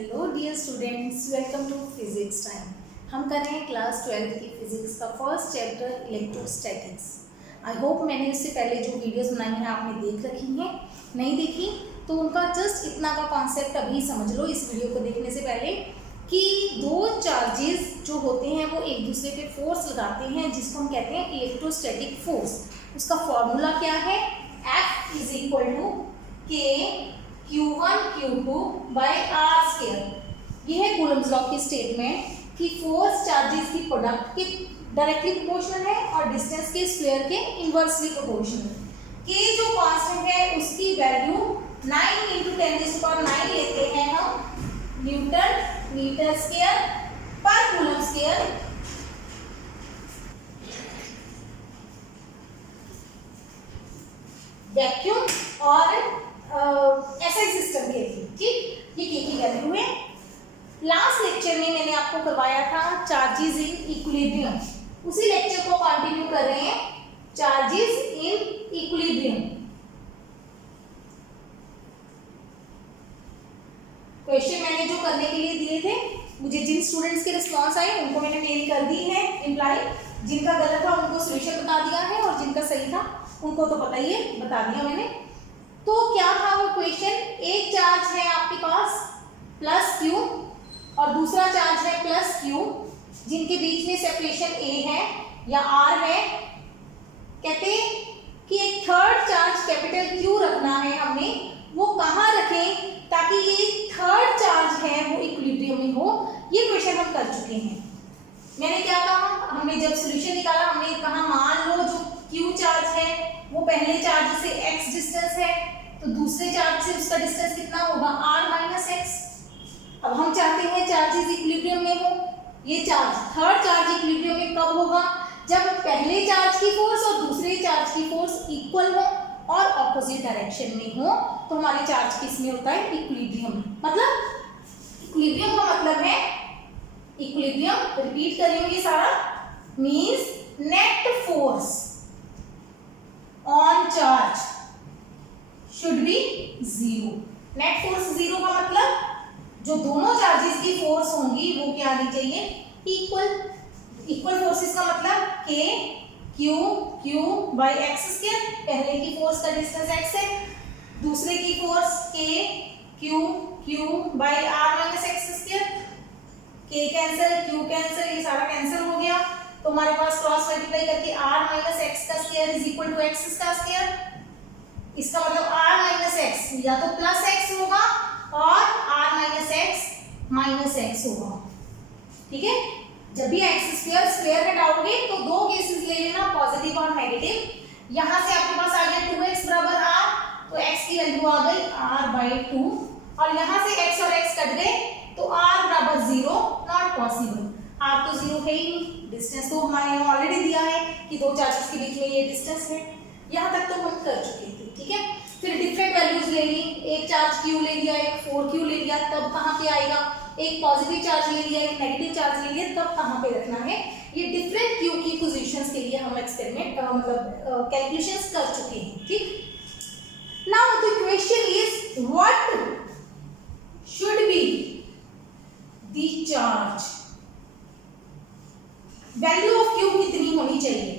Hello dear students, welcome to physics time. हम कर रहे हैं क्लास 12 की फिजिक्स का first chapter electrostatics. I hope मैंने इससे पहले जो वीडियोस बनाई हैं आपने देख रखी हैं। नहीं देखी तो उनका जस्ट इतना का कॉन्सेप्ट अभी समझ लो इस वीडियो को देखने से पहले कि दो चार्जेस जो होते हैं वो एक दूसरे पे फोर्स लगाते हैं जिसको हम कहते हैं इलेक्ट्रोस्टैटिक फोर्स। उसका फॉर्मूला क्या है? F इज इक्वल टू के Q1 Q2 by are square. ये है कूलम्स लॉ की स्टेटमेंट कि फोर्स चार्जेस की प्रोडक्ट के डायरेक्टली प्रोपोर्शनल है और डिस्टेंस के स्क्वायर के इनवर्सली प्रोपोर्शनल है। के जो कांस्टेंट है उसकी वैल्यू 9 × 10⁹ लेते हैं हम न्यूटन मीटर स्क्वायर पर कूलम स्क्वायर। वैक्यूम और एसआई सिस्टम के लिए, ठीक, ये के की वैल्यू है। लास्ट लेक्चर में मैंने आपको करवाया था चार्जेस इन इक्विलिब्रियम, उसी लेक्चर को कंटिन्यू कर रहे हैं, चार्जेस इन इक्विलिब्रियम। क्वेश्चन मैंने जो करने के लिए दिए थे, मुझे जिन स्टूडेंट्स के रिस्पॉन्स आए उनको मैंने मेल कर दी है रिप्लाई। जिनका गलत था उनको सोल्यूशन बता दिया है और जिनका सही था उनको तो पता ही है, बता दिया मैंने। तो क्या था वो क्वेश्चन? एक चार्ज है आपके पास प्लस क्यू और दूसरा चार्ज है प्लस क्यू, जिनके बीच में सेपरेशन ए है या आर है। कहते कि एक थर्ड चार्ज कैपिटल क्यू रखना है हमने, वो कहाँ रखें ताकि ये थर्ड चार्ज है वो इक्विलिब्रियम में हो। ये क्वेश्चन हम कर चुके हैं। मैंने क्या कहा, हमने जब सोल्यूशन निकाला हमने कहा मान लो जो क्यू चार्ज है वो पहले चार्ज से x डिस्टेंस है तो दूसरे चार्ज से उसका डिस्टेंस कितना होगा r - x। अब हम चाहते हैं चार्जेस इक्विलिब्रियम में हो। ये चार्ज थर्ड चार्ज इक्विलिब्रियम में कब होगा? जब पहले चार्ज की फोर्स और दूसरे चार्ज की फोर्स इक्वल हो और ऑपोजिट डायरेक्शन में हो तो हमारे चार्ज किस में होता है? इक्विलिब्रियम। मतलब इक्विलिब्रियम का मतलब है, इक्विलिब्रियम रिपीट करेंगे सारा, means net force on charge should be 0। Net force 0 का मतलब जो दोनों चार्जेस की फोर्स होंगी वो क्या आनी चाहिए? इक्वल। इक्वल फोर्सेस का मतलब के क्यू बाई एक्स स्क्वायर। पहले की फोर्स का डिस्टेंस x है, दूसरे की फोर्स के Q by r - x square. K cancel, Q cancel, ये सारा कैंसिल हो गया तो हमारे पास क्रॉस मल्टीप्लाई करके r - x का square is equal to x का स्क्वायर। इसका मतलब r - x या तो प्लस x होगा और r - x होगा। ठीक है, जब भी x स्क्वायर स्क्वायर हटाओगे तो दो केसेस ले लेना, पॉजिटिव और नेगेटिव। यहां से आपके पास आ गया 2x बराबर r, तो x की वैल्यू आ गई r/2 और यहां से x और x कट गए तो r बराबर 0, नॉट पॉसिबल। r तो 0 है ही नहीं, डिस्टेंस तो हमारे यहाँ ऑलरेडी दिया है कि दो चार्जेस के बीच में ये डिस्टेंस है। यहाँ तक तो हम कर चुके थे, ठीक है। फिर डिफरेंट वैल्यूज ले ली, एक चार्ज q ले लिया, एक 4q ले लिया, तब कहाँ पे आएगा? एक पॉजिटिव चार्ज ले लिया, एक नेगेटिव चार्ज ले लिया, तब कहाँ पे रखना है? ये डिफरेंट q की पोजीशंस के लिए हम एक्सपेरिमेंट मतलब कैलकुलेशंस कर चुके हैं, ठीक। Now the question is what should be the charge, value of q कितनी होनी चाहिए?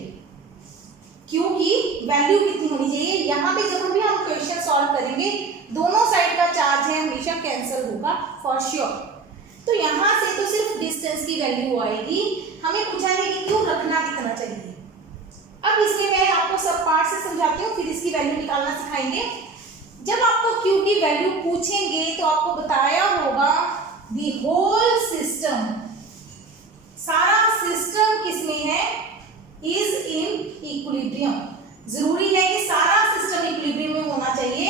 q की वैल्यू कितनी होनी चाहिए? यहाँ पे जब भी हम क्वेश्चन सॉल्व करेंगे दोनों साइड का चार्ज है हमेशा कैंसिल होगा फॉर श्योर। तो यहाँ से तो सिर्फ डिस्टेंस की वैल्यू आएगी, हमें पूछा है कि q रखना कितना चाहिए। अब इसमें मैं आपको सब पार्ट से समझाती हूँ, फिर इसकी वैल्यू निकालना सिखाएंगे। जब आपको q की वैल्यू पूछेंगे तो आपको बताया होगा द होल सिस्टम, सारा सिस्टम किसमें है? Is in equilibrium. जरूरी है कि सारा सिस्टम इक्विलिब्रियम में होना चाहिए,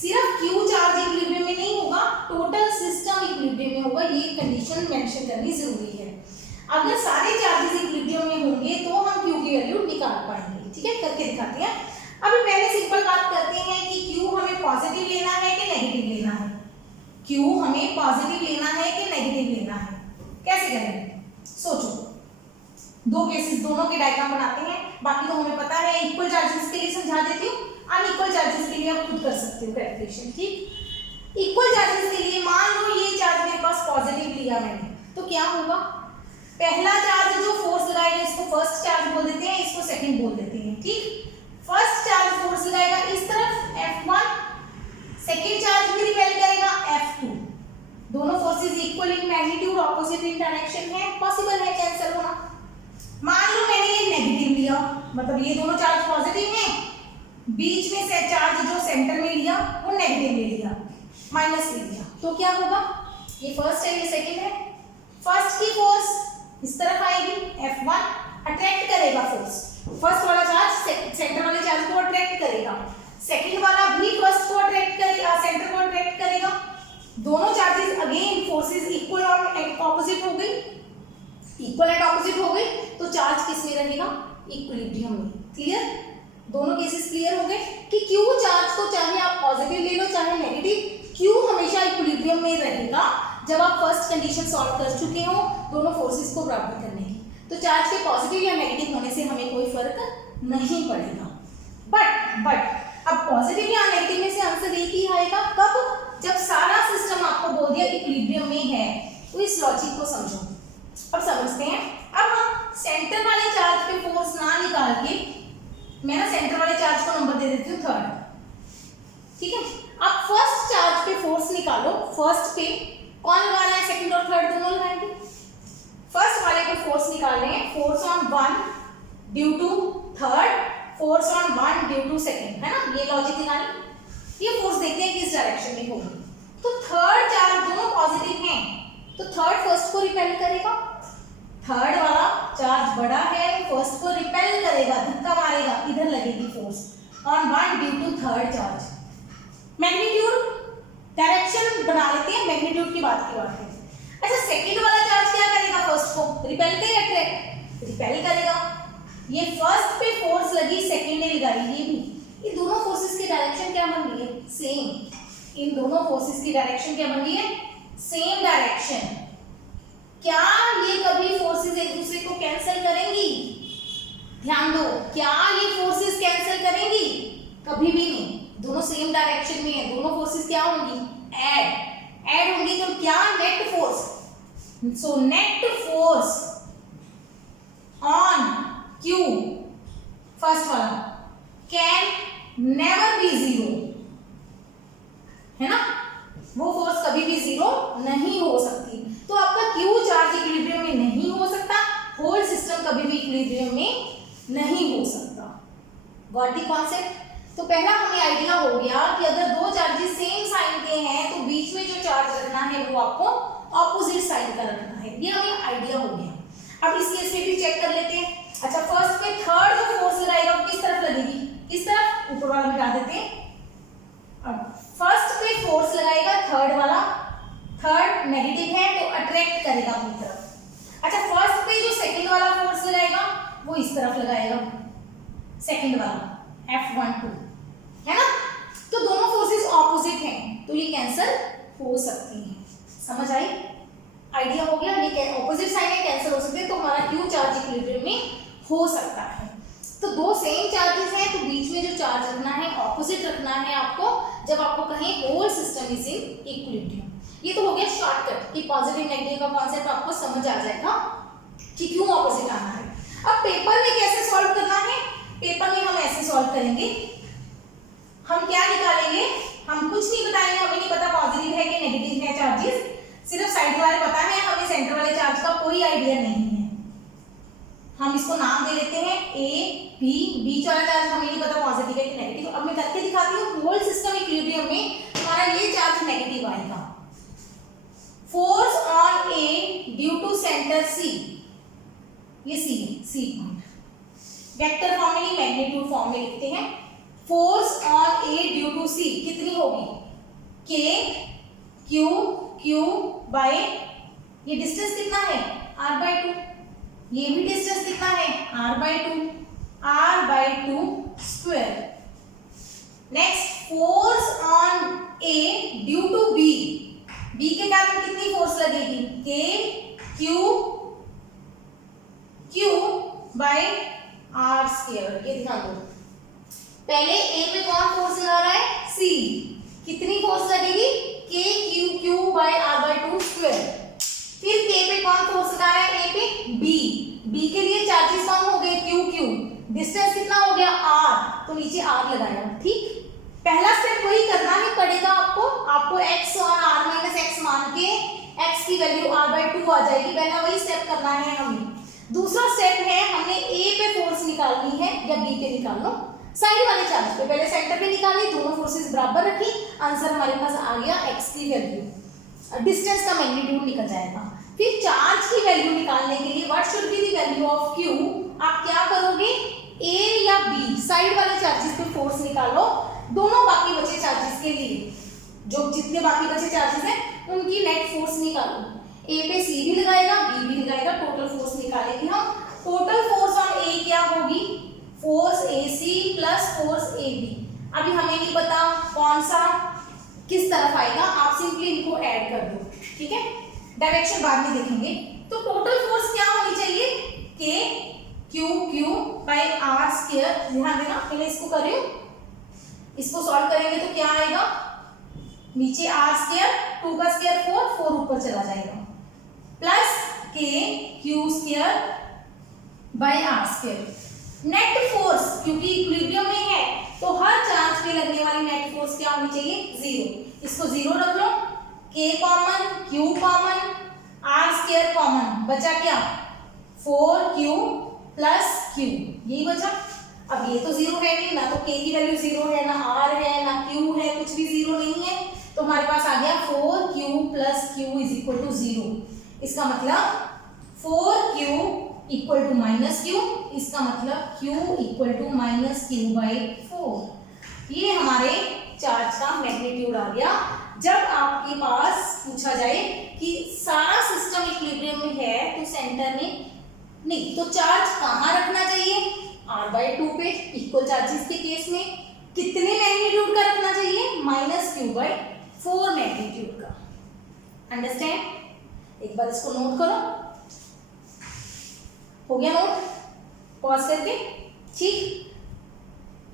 सिर्फ क्यू चार्ज इक्विलिब्रियम में नहीं होगा, टोटल सिस्टम इक्विलिब्रियम में होगा। ये कंडीशन मेंशन करनी जरूरी है। अगर सारे चार्जेस इक्विलिब्रियम में होंगे तो हम क्यू की वैल्यू निकाल पाएंगे, ठीक है। करके दिखाते हैं। अभी पहले सिंपल बात करते हैं कि क्यू हमें पॉजिटिव लेना है कि नेगेटिव लेना है। क्यू हमें पॉजिटिव लेना है कि नेगेटिव लेना है, कैसे करेंगे? सोचो, दो केसेस दोनों के डायग्राम बनाते हैं, बाकी तो हमें पता है। इक्वल चार्जेस के लिए समझा देती हूँ, अनइक्वल चार्जेस के लिए आप खुद कर सकते हो कैलकुलेशन, ठीक। इक्वल चार्जेस के लिए मान लो ये चार्ज मेरे पास क्या होगा, पहला चार्ज जो फोर्स लगाएगा इसको फर्स्ट चार्ज बोल देते हैं, इसको सेकंड बोल देते हैं, ठीक। फर्स्ट चार्ज फोर्स लगाएगा इस तरफ F1, सेकंड चार्ज भी रिपेल करेगा F2। दोनों forces equal in magnitude, opposite in direction है, पॉसिबल है कैंसिल होना। मान लो मैंने ये नेगेटिव लिया, मतलब ये दोनों चार्ज पॉजिटिव हैं, बीच में से चार्ज जो सेंटर में लिया वो नेगेटिव ले लिया, माइनस ले लिया, तो क्या होगा, ये फर्स्ट है ये सेकंड है, फर्स्ट की फोर्स इस तरफ आएगी F1, अट्रैक्ट करेगा फोर्स, फर्स्ट वाला चार्ज सेंटर वाले चार्ज को अट्रैक्ट करेगा, सेकंड वाला भी फर्स्ट को अट्रैक्ट करेगा, सेंटर को अट्रैक्ट करेगा, दोनों चार्जेस अगेन फोर्सेस इक्वल और ऑपोजिट हो गई, इक्वल एंड ऑपोजिट हो गई, तो चार्ज किस में रहेगा, इक्विलिब्रियम में। क्लियर, दोनों केसेस क्लियर हो गए कि क्यू चार्ज को चाहे आप पॉजिटिव ले लो चाहे नेगेटिव, क्यू हमेशा इक्विलिब्रियम में रहेगा जब आप फर्स्ट कंडीशन सॉल्व कर चुके हो दोनों फोर्सेस को बराबर करने की। तो चार्ज के पॉजिटिव या नेगेटिव होने से हमें कोई फर्क नहीं पड़ेगा। बट अब पॉजिटिव या नेगेटिव में से आंसर एक ही आएगा, कब, जब सारा सिस्टम आपको बोल दिया इक्विलिब्रियम में है। तो इस लॉजिक को समझो, अब समझते हैं। अब हम सेंटर वाले चार्ज पे फोर्स ना निकाल के, मैं ना सेंटर वाले चार्ज को नंबर दे देती हूँ 3rd, ठीक है। अब फर्स्ट चार्ज पे फोर्स निकालो, फर्स्ट पे कौन लगाना है, सेकंड और थर्ड दोनों लगाएंगे। फर्स्ट वाले पे फोर्स निकाल रहे हैं, force on 1 due to third, force on 1 due to second, है ना, ये लॉजिक निकाली। ये फोर्स देखते हैं किस डायरेक्शन में होगी। तो थर्ड चार्ज दोनों पॉजिटिव हैं, तो थर्ड फर्स्ट को रिपेल करेगा, थर्ड वाला चार्ज बड़ा है फर्स्ट को रिपेल करेगा, धक्का मारेगा, इधर लगेगी force on 1 due to third charge. Magnitude direction बना लेते हैं, मैग्नीट्यूड की बात करते हैं। अच्छा, सेकंड वाला चार्ज क्या करेगा, फर्स्ट को रिपेल करेगा, अट्रैक्ट रिपेल करेगा। ये फर्स्ट पे फोर्स लगी, सेकंड ने लगाई, ये भी, इन दोनों फोर्सेस की डायरेक्शन क्या बन रही है, सेम। इन दोनों फोर्सेस की डायरेक्शन क्या बन रही है, सेम डायरेक्शन। क्या ये कभी फोर्सेस एक दूसरे को कैंसिल करेंगी, ध्यान दो, क्या ये फोर्सेस कैंसिल करेंगी, कभी भी नहीं। दोनों सेम डायरेक्शन में है, दोनों फोर्सेस क्या होंगी, ऐड होंगी, तो क्या, net force. So net force on Q, first वाला, कैन नेवर बी 0, है ना, वो फोर्स कभी भी 0 नहीं हो सकती। तो आपका क्यू चार्ज इक्विलिब्रियम में नहीं हो सकता, होल सिस्टम कभी भी इक्विलिब्रियम में नहीं हो सकता। Got the concept. तो पहला हमें आइडिया हो गया कि अगर दो चार्जेस सेम साइन के हैं तो बीच में जो चार्ज रखना है वो आपको ऑपोजिट साइन का रखना है, ये हमें आइडिया हो गया। अब इस केस में भी चेक कर लेते हैं। अच्छा, फर्स्ट पे थर्ड जो फोर्स लगाएगा वो किस तरफ लगेगी, किस तरफ, ऊपर वाला मिटा देते हैं। अब फर्स्ट पे फोर्स लगाएगा थर्ड वाला, थर्ड नेगेटिव है तो अट्रैक्ट करेगा अपनी तरफ। अच्छा, फर्स्ट पे जो सेकंड वाला फोर्स लगाएगा वो इस तरफ लगाएगा, सेकंड वाला F12, है ना। तो दोनों फोर्सेस ऑपोजिट हैं तो ये कैंसिल हो सकती हैं। समझ आई, आइडिया हो गया, ये ऑपोजिट साइन है, कैंसिल हो सकते हैं, तो हमारा क्यू चार्ज इक्विलिब्रियम में हो सकता है। तो दो सेम चार्जेस हैं तो बीच में जो चार्ज रखना है ऑपोजिट रखना है आपको, जब आपको कहें whole system is in equilibrium. ये तो हो गया शॉर्टकट कि पॉजिटिव नेगेटिव का कॉन्सेप्ट आपको समझ आ जाएगा कि क्यों ऑपोजिट आना है। अब पेपर में कैसे सॉल्व करना है, पेपर में हम ऐसे सॉल्व करेंगे। हम क्या निकालेंगे, हम कुछ नहीं बताएंगे, हमें नहीं पता पॉजिटिव है कि नेगेटिव है चार्जेस, सिर्फ साइड वाले पता है, हमें सेंटर वाले चार्ज का कोई आइडिया नहीं है। हम इसको नाम दे देते हैं ए बी, बीच वाला चार्ज हमें नहीं पता पॉजिटिव है कि नेगेटिव। अब मैं करके दिखाती हूँ, होल सिस्टम इक्विलिब्रियम में हमारा ये चार्ज नेगेटिव आएगा। Force on A due to center C, ये सी है, सी पॉइंट, वेक्टर फॉर्म में नहीं मैग्नीट्यूड फॉर्म में लिखते हैं। Force on A due to C कितनी होगी, के क्यू क्यू बाय, ये डिस्टेंस कितना है r/2, ये भी डिस्टेंस कितना है r/2 square. Next, force on A due to B, B के कारण कितनी फोर्स लगेगी, के क्यू बाय r स्क्वायर। ये ध्यान दो, पहले ए पे कौन फोर्स लगा रहा है, सी, कितनी फोर्स लगेगी, के क्यू बाय r/2 स्क्वायर। फिर के पे कौन आर लगाया, ठीक। पहला स्टेप वही करना है पड़ेगा आपको x और r माइनस एक्स मान के x की वैल्यू r/2 आ जाएगी। पहला वही स्टेप करना है हमें। दूसरा स्टेप है हमने a पे फोर्स निकालनी है या b पे निकाल लो, साइड वाले चार्ज पे। पहले सेंटर पे निकाली, दोनों फोर्सेस बराबर रखी, आंसर हमारे पास आ गया x की वैल्यू, डिस्टेंस का मैग्नीट्यूड निकल जाएगा। फिर चार्ज की वैल्यू निकालने के लिए what should be the value of q, आप क्या करोगे, a या b साइड वाले चार्जेस पे फोर्स निकालो, दोनों बाकी बचे चार्जेस के लिए, जो जितने बाकी बचे चार्जेस हैं उनकी नेट फोर्स निकालो। a पे c भी लगाएगा, b भी लगाएगा, टोटल फोर्स निकालेंगे हम। टोटल फोर्स ऑन a क्या होगी, force ac plus force ab। अभी हमें नहीं पता कौन सा किस तरफ आएगा, आप सिंपली इनको ऐड कर दो, ठीक है, डायरेक्शन बाद में देखेंगे। तो टोटल फोर्स क्या होनी चाहिए, k q by r square. ध्यान देना, पहले इसको कर रही हूं, इसको सॉल्व करेंगे तो क्या आएगा, नीचे r स्क्वायर, 2 का स्क्वायर 4 ऊपर चला जाएगा, plus k q square by r square. Net force क्योंकि इक्विलिब्रियम में है तो हर चार्ज पे लगने वाली नेट फोर्स क्या होनी चाहिए, 0। इसको 0 रख लो, k common, q common, r square common, बचा क्या 4q प्लस q, यही बचा। अब ये तो 0 है नहीं, ना तो k की वैल्यू 0 है, ना r है, ना q है, कुछ भी 0 नहीं है, तो हमारे पास आ गया 4q plus q is equal to 0। इसका मतलब 4q equal to minus q, इसका मतलब q equal to minus q by 4। ये हमारे चार्ज का मैग्नीट्यूड आ गया। जब आपके पास पूछा जाए कि सारा सिस्टम इक्विलिब्रियम में है तो सेंटर में नहीं, तो चार्ज कहाँ रखना चाहिए, r/2 पे, इक्वल चार्जेस के केस में कितने मैग्नीट्यूड का रखना चाहिए, -q/4 मैग्नीट्यूड का। अंडरस्टैंड, एक बार इसको नोट करो, हो गया नोट, पॉज करके, ठीक।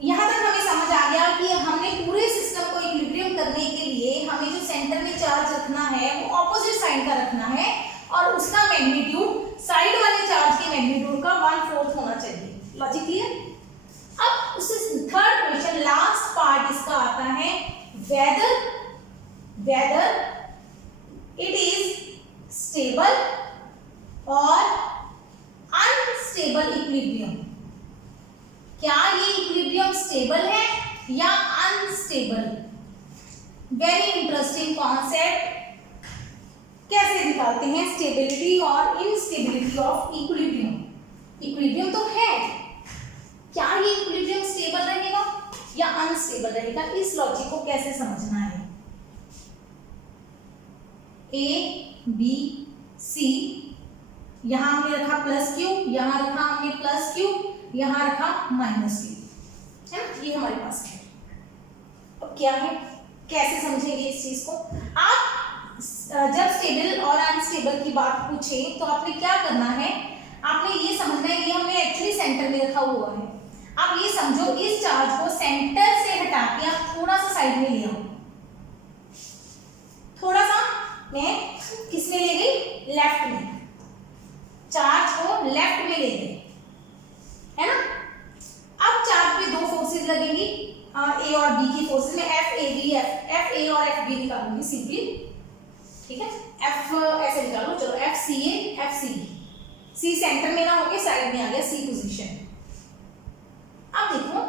यहां तक हमें समझ आ गया कि हमने पूरे सिस्टम को इक्विलिब्रियम करने के लिए हमें जो सेंटर में चार्ज रखना है वो ऑपोजिट साइड का रखना है और उसका मैग्नीट्यूड साइड वाले चार्ज के मैग्नीट्यूड का 1/4 होना चाहिए। Logic clear. अब उससे थर्ड क्वेश्चन, लास्ट पार्ट इसका आता है, वेदर इट इज स्टेबल और अनस्टेबल इक्विलिब्रियम। क्या ये इक्विलिब्रियम स्टेबल है या अनस्टेबल? Very interesting concept. कैसे निकालते हैं स्टेबिलिटी और इनस्टेबिलिटी ऑफ इक्विलिब्रियम? इक्विलिब्रियम तो है, क्या ये इक्विलिब्रियम स्टेबल रहेगा या अनस्टेबल रहेगा? इस लॉजिक को कैसे समझना है? A B C, यहां हमने रखा प्लस क्यू, यहां रखा हमने प्लस क्यू, यहां रखा माइनस क्यू, है ना, ये हमारे पास है। अब क्या है, कैसे समझेंगे इस चीज को? आप जब स्टेबल और अनस्टेबल की बात पूछे तो आपने क्या करना है, आपने ये समझना है कि हमने एक्चुअली सेंटर में रखा हुआ है। आप ये समझो, इस चार्ज को सेंटर से हटा के आप थोड़ा सा साइड में ले आओ, थोड़ा सा, मैं किस में ले गई, लेफ्ट में, चार्ज को लेफ्ट में ले गए, है ना। अब चार्ज पे दो फोर्सेस लगेंगी, ए और बी की फोर्सेस में, एफ ए और एफ बी निकालूंगी सिंपली, ठीक है। एफ ऐसे निकालो, चलो F C A, F C B, C centre में ना होके साइड में आ गया, सी पोजीशन। अब देखो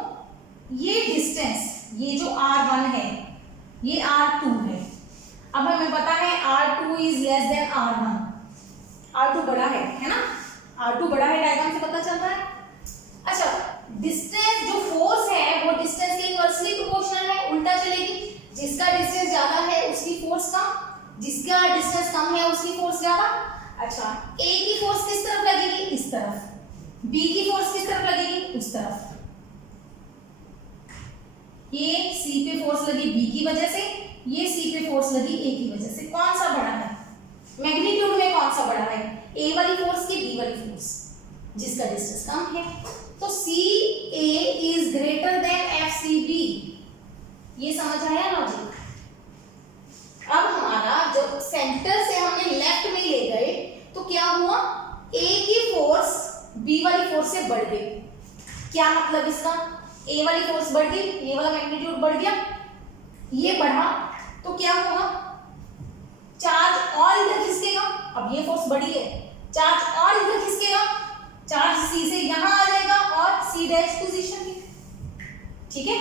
ये डिस्टेंस, ये जो r1 है ये r2 है। अब हमें पता है r2 is less than r1, r2 बड़ा है ना, r2 बड़ा है, डायग्राम से पता चल रहा है। अच्छा, डिस्टेंस जो फोर्स है वो डिस्टेंस के इनवर्सली प्रोपोर्शनल है, उल्टा चलेगी, जिसका डिस्टेंस ज्यादा है उसकी फोर्स कम, जिसका डिस्टेंस कम है उसकी फोर्स ज्यादा। अच्छा, A की फोर्स किस तरफ लगेगी, इस तरफ, B की फोर्स किस तरफ लगेगी, उस तरफ। ये C पे फोर्स लगी B की वजह से, ये C पे फोर्स लगी A की वजह से। कौन सा बड़ा है मैग्नीट्यूड में, कौन सा बड़ा है, A वाली फोर्स की B वाली फोर्स, जिसका डिस्टेंस कम है। तो CA is greater than FCB, ये समझ आया लॉजिक। अब हमारा जब सेंटर से हमने लेफ्ट में ले गए तो क्या हुआ, A की फोर्स B वाली फोर्स से बढ़ गई। क्या मतलब इसका, ए वाली फोर्स बढ़ गई, ये वाला मैग्नीट्यूड बढ़ गया, ये बढ़ा तो क्या होगा, चार्ज और इधर खिसकेगा। अब ये फोर्स बढ़ी है, चार्ज और इधर खिसकेगा, चार्ज सी से यहां आ जाएगा और सी डैश पोजीशन में, ठीक है,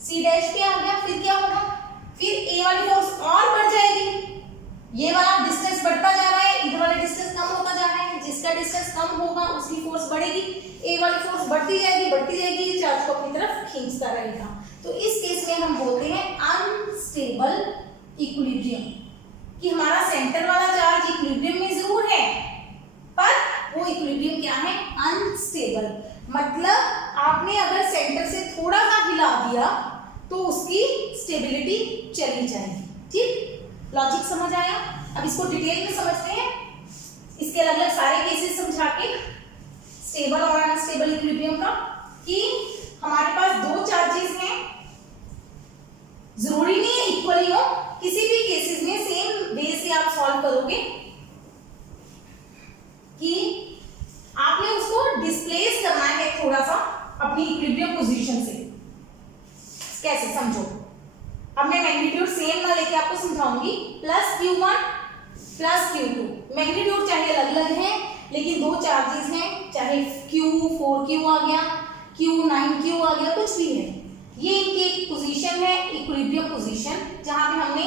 सी डैश पे आ गया। फिर क्या होगा, फिर ए वाली फोर्स और बढ़ जाएगी, ये वाला डिस्टेंस बढ़ता जा रहा है, इधर वाला डिस्टेंस कम होता जा रहा है, जिसका डिस्टेंस कम होगा उसकी फोर्स बढ़ेगी, ए वाली फोर्स बढ़ती जाएगी, ये चार्ज को अपनी तरफ खींचता रहेगा। तो इस केस में हम बोलते हैं अनस्टेबल इक्विलिब्रियम, कि हमारा सेंटर वाला चार्ज इक्विलिब्रियम में जरूर है पर वो इक्विलिब्रियम क्या है, अनस्टेबल। मतलब आपने अगर सेंटर से थोड़ा सा हिला दिया तो उसकी स्टेबिलिटी चली जाएगी। ठीक, लॉजिक समझ आया? अब इसको डिटेल में समझते हैं, इसके अलग अलग सारे केसेस समझा के स्टेबल और अनस्टेबल इक्विलिब्रियम का। कि हमारे पास दो चार्जेस हैं, जरूरी नहीं है इक्वल ही हो, किसी भी केसेस में सेम वे से आप सॉल्व करोगे कि आपने उसको डिस्प्लेस करना है थोड़ा सा अपनी इक्विलिब्रियम पोजीशन से। कैसे समझो, अब मैं मैग्नीट्यूड सेम ना लेके आपको समझाऊंगी, plus Q1 plus Q2, magnitude चाहे अलग अलग है लेकिन दो चार्जेस हैं, चाहे Q4Q आ गया, Q9Q आ गया, कुछ भी है, ये इनकी एक पोजीशन है, इक्विलिब्रियम पोजीशन, जहां पे हमने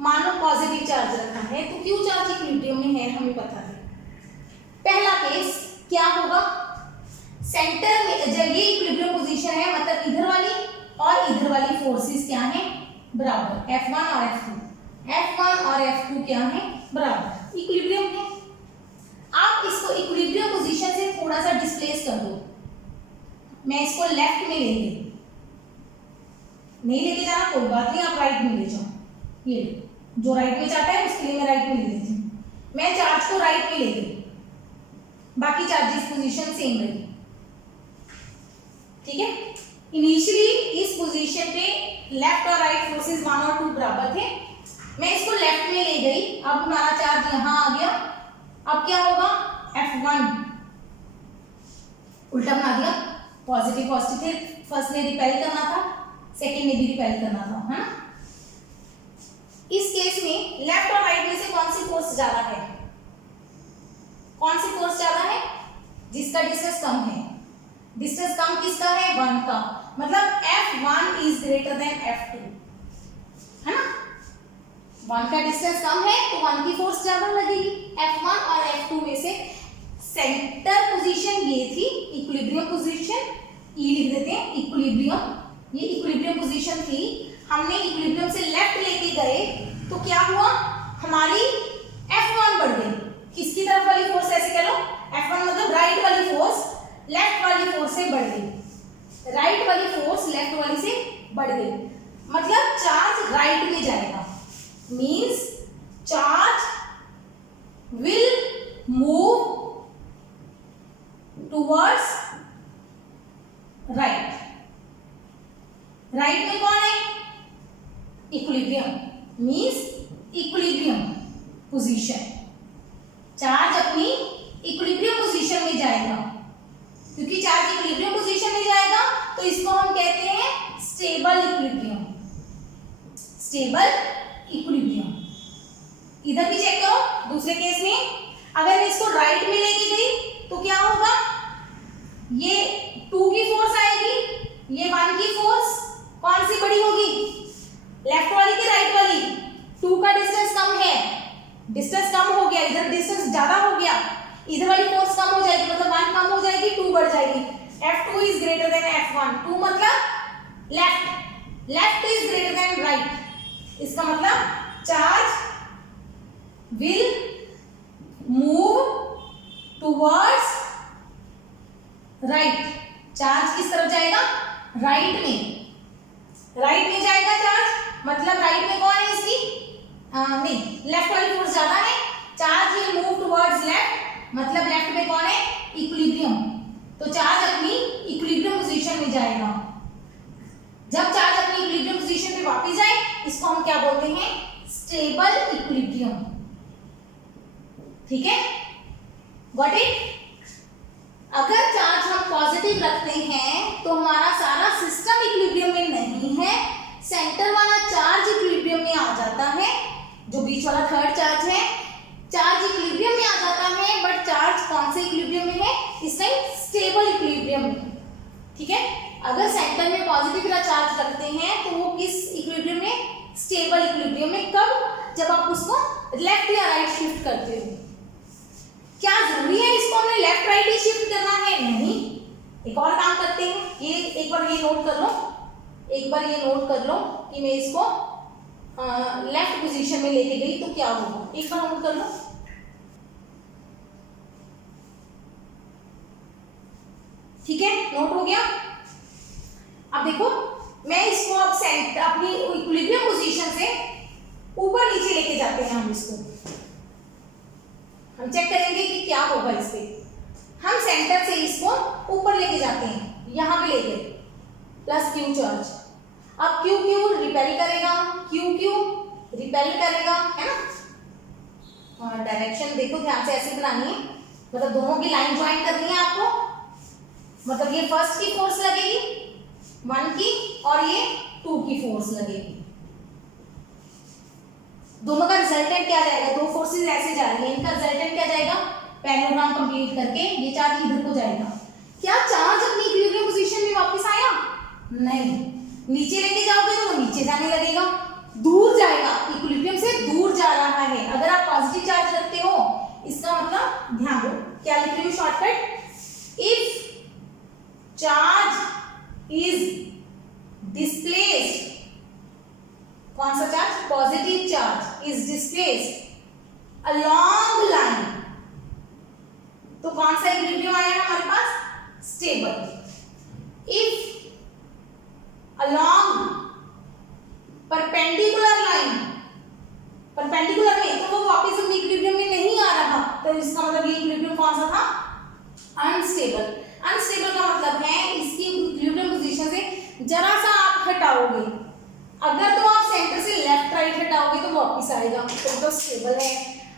मान लो पॉजिटिव चार्ज रखा है तो Q चार्ज इक्विलिब्रियम में है, हमें पता है। पहला केस क्या होगा, सेंटर में जब ये इक्विलिब्रियम पोजीशन है मतलब इधर वाली और इधर वाली फोर्सेस क्या है, बराबर, F1 और F2 क्या है, बराबर, इक्विलिब्रियम है। आप इसको इक्विलिब्रियम पोजीशन से थोड़ा सा डिस्प्लेस कर दो, मैं इसको लेफ्ट में लेंगे, नहीं लेके जाना कोई बात नहीं, आप राइट में ले जाओ, ये जो राइट में चाहता है उसके लिए मैं राइट में ले लेती हूँ, मैं चार्ज को राइट में ले गई, बाकी चार्जेस पोजीशन सेम रही, ठीक है। इनिशियली इस पोजीशन पे लेफ्ट और राइट फोर्सेस 1 और 2 बराबर थे, मैं इसको लेफ्ट में ले गई, अब हमारा चार्ज यहां आ गया, अब क्या होगा, F1 उल्टा बना दिया, पॉजिटिव पॉजिटिव थे, फर्स्ट ने रिपेल करना था, सेकंड ने भी रिपेल करना था, है ना। इस केस में लेफ्ट और राइट में से कौन सी फोर्स ज्यादा है, कौन सी फोर्स ज्यादा है, जिसका डिस्टेंस कम है, डिस्टेंस कम किसका है, 1 का, मतलब F1 is greater than F2, है ना, 1 का डिस्टेंस कम है तो 1 की फोर्स ज्यादा लगेगी। F1 और F2 में से सेंटर पोजीशन ये थी, इक्विलिब्रियम पोजीशन, E लिख देते हैं, इक्विलिब्रियम, ये इक्विलिब्रियम पोजीशन थी, हमने इक्विलिब्रियम से लेफ्ट लेके गए तो क्या हुआ, हमारी F1 बढ़ गई, किसकी तरफ वाली फोर्स, ऐसे कह लो, F1 मतलब राइट वाली फोर्स लेफ्ट वाली फोर्स से बढ़ गई, राइट वाली फोर्स लेफ्ट वाली से बढ़ गई, मतलब चार्ज राइट में जाएगा, means charge will move towards right, right में कौन है, equilibrium, means equilibrium position, charge अपनी इक्विलिब्रियम पोजीशन में जाएगा, क्योंकि चार्ज इक्विलिब्रियम पोजीशन में जाएगा तो इसको हम कहते हैं स्टेबल इक्विलिब्रियम, स्टेबल इक्विलिब्रियम। इधर भी चेक करो, दूसरे केस में अगर मैं इसको राइट में लेके गई तो क्या होगा, ये 2 की फोर्स आएगी, ये 1 की फोर्स कौन सी बड़ी होगी, लेफ्ट वाली की राइट वाली, 2 का डिस्टेंस कम है, डिस्टेंस कम हो गया, इधर डिस्टेंस ज्यादा हो गया, इधर वाली फोर्स कम हो जाएगी, मतलब 1 कम हो जाएगी, 2 बढ़ जाएगी, F2 is greater than F1, 2 मतलब left, left is greater than right, इसका मतलब charge will move towards right, charge किस तरफ जाएगा, राइट में, राइट में जाएगा चार्ज, मतलब राइट में कौन है इसकी, नहीं, लेफ्ट वाली फोर्स ज्यादा है, charge will move towards left, मतलब लेफ्ट में कौन है, इक्विलिब्रियम, तो चार्ज अपनी इक्विलिब्रियम पोजीशन में जाएगा, जब चार्ज अपनी इक्विलिब्रियम पोजीशन पे वापस जाए इसको हम क्या बोलते हैं, स्टेबल इक्विलिब्रियम, ठीक है, गॉट इट। अगर चार्ज हम पॉजिटिव रखते हैं तो हमारा सारा सिस्टम इक्विलिब्रियम में नहीं है, सेंटर वाला चार्ज इक्विलिब्रियम में आ जाता है, जो बीच वाला थर्ड चार्ज है चार्ज इक्विलिब्रियम में आ जाता है, बट चार्ज कौन से इक्विलिब्रियम में है, इस टाइम स्टेबल इक्विलिब्रियम में। ठीक है, अगर सेंटर में पॉजिटिव वाला चार्ज रखते हैं तो वो किस इक्विलिब्रियम में, स्टेबल इक्विलिब्रियम में। कब, जब आप उसको लेफ्ट या राइट शिफ्ट करते हो। क्या जरूरी है इसको हमें लेफ्ट राइट ही शिफ्ट करना है, नहीं, एक और काम करते हैं, ये एक बार ये नोट कर लो, एक बार ये नोट कर लो कि मैं इसको लेफ्ट पोजीशन में लेके गई तो क्या होगा, एक बार नोट कर लो। ठीक है, नोट हो गया। अब देखो मैं इसको अब सेंटर अपनी इक्विलिब्रियम पोजीशन से ऊपर नीचे लेके जाते हैं, हम इसको हम चेक करेंगे कि क्या होगा इससे। हम सेंटर से इसको ऊपर लेके जाते हैं, यहां पे लेके प्लस क्यू चार्ज। अब क्यू क्यू रिपेल करेगा, क्यू क्यू रिपेल करेगा, है ना। और डायरेक्शन देखो ध्यान से ऐसे बनानी है, मतलब दोनों की लाइन ज्वाइन करनी है आपको। मतलब ये फर्स्ट की फोर्स लगेगी 1 की और ये 2 की फोर्स लगेगी। दोनों का रिजल्टेंट क्या जाएगा, दो फोर्सेस ऐसे जा रही है, इनका रिजल्टेंट क्या जाएगा, पैरेललोग्राम कंप्लीट करके ये चार्ज इधर को जाएगा। क्या चार्ज अपनी इक्विलिब्रियम पोजीशन में वापस आया, नहीं, नीचे लेके जाओगे तो वो नीचे जाने लगेगा, दूर जाएगा, इक्विलिब्रियम से दूर जा रहा है। अगर आप पॉजिटिव चार्ज रखते हो, इसका मतलब ध्यान दो, क्या लिख रही हूँ shortcut, if charge is displaced, कौन सा charge, positive charge is displaced along line, तो कौन सा इक्विलिब्रियम आया हमारे पास, stable. If along perpendicular line, perpendicular में, तो वो वापस अपने इक्विलिब्रियम में नहीं आ रहा, तो इसका मतलब ये इक्विलिब्रियम कौन सा था, अनस्टेबल। अनस्टेबल का मतलब है इसकी इक्विलिब्रियम पोजीशन से जरा सा आप हटाओगे, अगर तो आप सेंटर से लेफ्ट राइट हटाओगे तो वापस आएगा, तो स्टेबल है।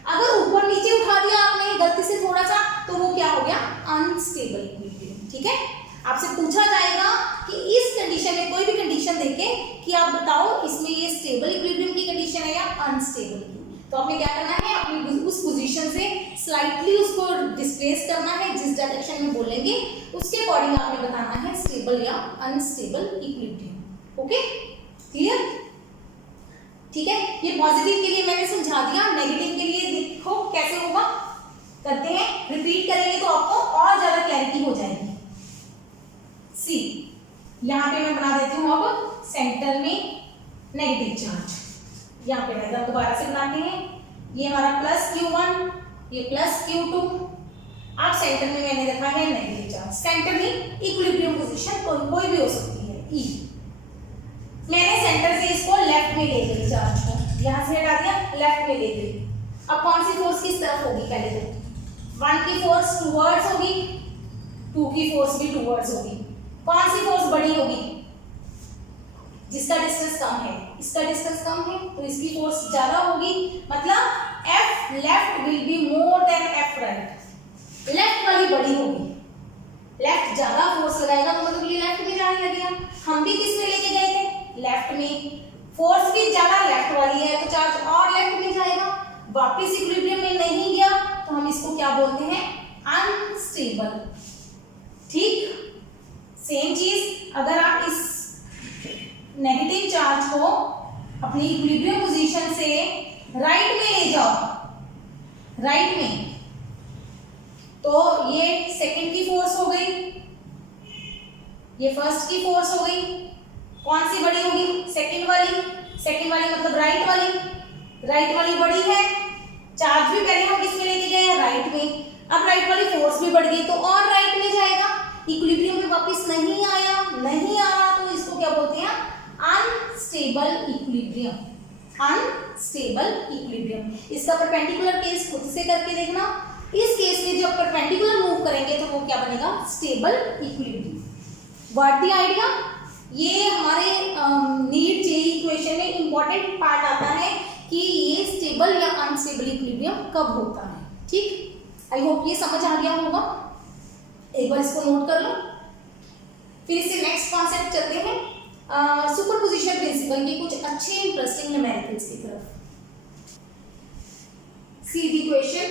अगर ऊपर नीचे उठा दिया आपने गलती से थोड़ा सा, तो वो क्या हो गया, अनस्टेबल इक्विलिब्रियम। ठीक है, आपसे पूछा जाएगा कि इस कंडीशन में कोई भी कंडीशन देके कि आप बताओ इसमें ये स्टेबल इक्विलिब्रियम की कंडीशन है या अनस्टेबल की, तो आपने क्या करना है, अपनी उस पोजीशन से स्लाइटली उसको डिस्प्लेस करना है, जिस डायरेक्शन में बोलेंगे उसके अकॉर्डिंग आपने बताना है स्टेबल या अनस्टेबल इक्विलिब्रियम। Okay, clear. ठीक है, ये पॉजिटिव के लिए मैंने समझा दिया, नेगेटिव के लिए देखो कैसे होगा, करते हैं, रिपीट करेंगे तो आपको और ज्यादा क्लैरिटी हो जाएगी। सी, यहाँ पे मैं बना देती हूँ अब सेंटर में नेगेटिव चार्ज, यहाँ पे डायग्राम दोबारा से बनाते हैं, ये हमारा प्लस Q1, ये प्लस Q2, अब सेंटर में मैंने रखा है नेगेटिव चार्ज। सेंटर में इक्विलिब्रियम पोजीशन कोई भी हो सकती है, E। मैंने सेंटर से इसको लेफ्ट में ले गई, चार्ज को यहाँ से हटा दिया, लेफ्ट में ले गई। अब कौन सी फोर्स किस तरफ होगी, पहले तो 1 की फोर्स टूवर्ड्स होगी, 2 की फोर्स भी टूवर्ड्स होगी। कौन सी फोर्स बड़ी होगी, जिसका डिस्टेंस कम है, इसका डिस्टेंस कम है तो इसकी फोर्स ज्यादा होगी, मतलब F left will be more than F right, left वाली बड़ी होगी, लेफ्ट ज्यादा फोर्स लगाएगा तो मतलब ये लेफ्ट में जाने लगेगा। हम भी किस में लेके गए थे, लेफ्ट में, फोर्स भी ज्यादा लेफ्ट वाली है तो चार्ज और लेफ्ट में जाएगा, वापस इक्विलिब्रियम में नहीं गया तो हम इसको क्या बोलते हैं, अनस्टेबल। ठीक, सेम चीज अगर आप इस नेगेटिव चार्ज को अपनी इक्विलिब्रियम पोजीशन से राइट में ले जाओ, राइट में, तो ये सेकंड की फोर्स हो गई, ये फर्स्ट की फोर्स हो गई, कौन सी बड़ी होगी, सेकंड वाली, सेकंड वाली मतलब राइट वाली, राइट वाली बड़ी है, चार्ज भी पहले हम किस में लेके गए हैं, राइट में, अब राइट वाली फोर्स भी बढ़ गई तो और राइट में जाएगा, इक्विलिब्रियम में वापस नहीं आया, नहीं आ रहा, तो इसको क्या बोलते हैं, अनस्टेबल इक्विलिब्रियम, अनस्टेबल इक्विलिब्रियम। इसका परपेंडिकुलर केस खुद से करके देखना, इस केस में जब परपेंडिकुलर मूव करेंगे तो वो क्या बनेगा, stable equilibrium. What the idea, ये हमारे नीट जेईई इक्वेशन में इंपॉर्टेंट पार्ट आता है कि ये स्टेबल या अनस्टेबल इक्विलिब्रियम कब होता है। ठीक, आई होप ये समझ आ गया होगा। एक बार इसको नोट कर लो। फिर इससे नेक्स्ट कॉन्सेप्ट चलते हैं सुपरपोजिशन प्रिंसिपल के कुछ अच्छे इंटरेस्टिंग न्यूमेरिकल्स की तरफ। सी दी क्वेश्चन,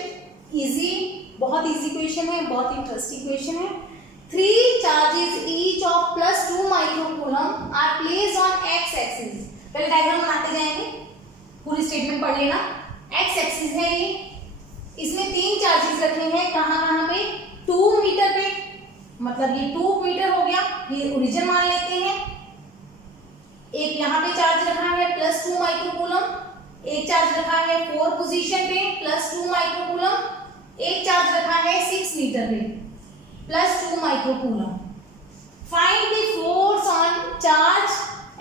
इजी, बहुत इजी क्वेश्चन है, बहुत इंटरेस्टिंग क्वेश्चन है। 3 charges each of +2 microcoulomb are placed on x axis. पहले डायग्राम बनाते जाएंगे, पूरी स्टेटमेंट पढ़ लेना। x एक्सिस है ये, इसमें 3 चार्जेस रखे हैं, कहां पे 2 मीटर पे, मतलब ये 2 मीटर हो गया, ये ओरिजिन मान लेते हैं। एक यहाँ पे चार्ज रखा है +2 माइक्रोकूलम, एक चार्ज रखा है 4 पोजीशन पे +2 माइक्रोकूलम, एक चार्ज रखा है 6 मीटर पे +2 microcoulomb. Find the force on charge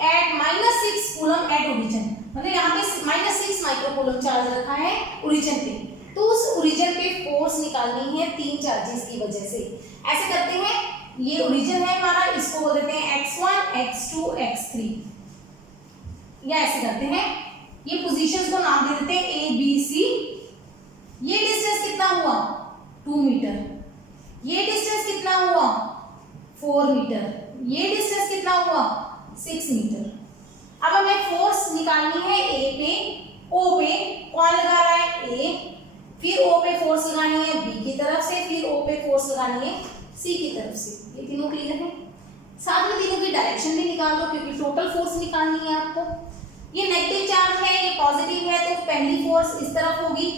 at -6 coulomb at origin. मतलब यहाँ पे -6 माइक्रोकूलम चार्ज रखा है ओरिजिन पे, तो उस ओरिजिन पे फोर्स निकालनी है 3 चार्जेस की वजह से। ऐसे करते हैं, ये ओरिजिन है हमारा, इसको बोल देते हैं x1 x2 x3, या ऐसे करते हैं, ये पोजीशंस को नाम दे देते हैं a b c। ये डिस्टेंस कितना हुआ 2 मीटर, ये डिस्टेंस कितना हुआ 4 मीटर, ये डिस्टेंस कितना हुआ 6 मीटर। अब हमें फोर्स निकालनी है A पे, O पे, कौन लगा रहा है A, फिर O पे फोर्स लगानी है B की तरफ से, फिर O पे फोर्स लगानी है C की तरफ से। ये तीनों क्लियर है। साथ में तीनों की डायरेक्शन भी निकाल दो, क्योंकि टोटल फोर्स निकालनी है आपको। ये नेगेटिव चार्ज है, ये पॉजिटिव है, तो पहली फोर्स इस तरफ होगी,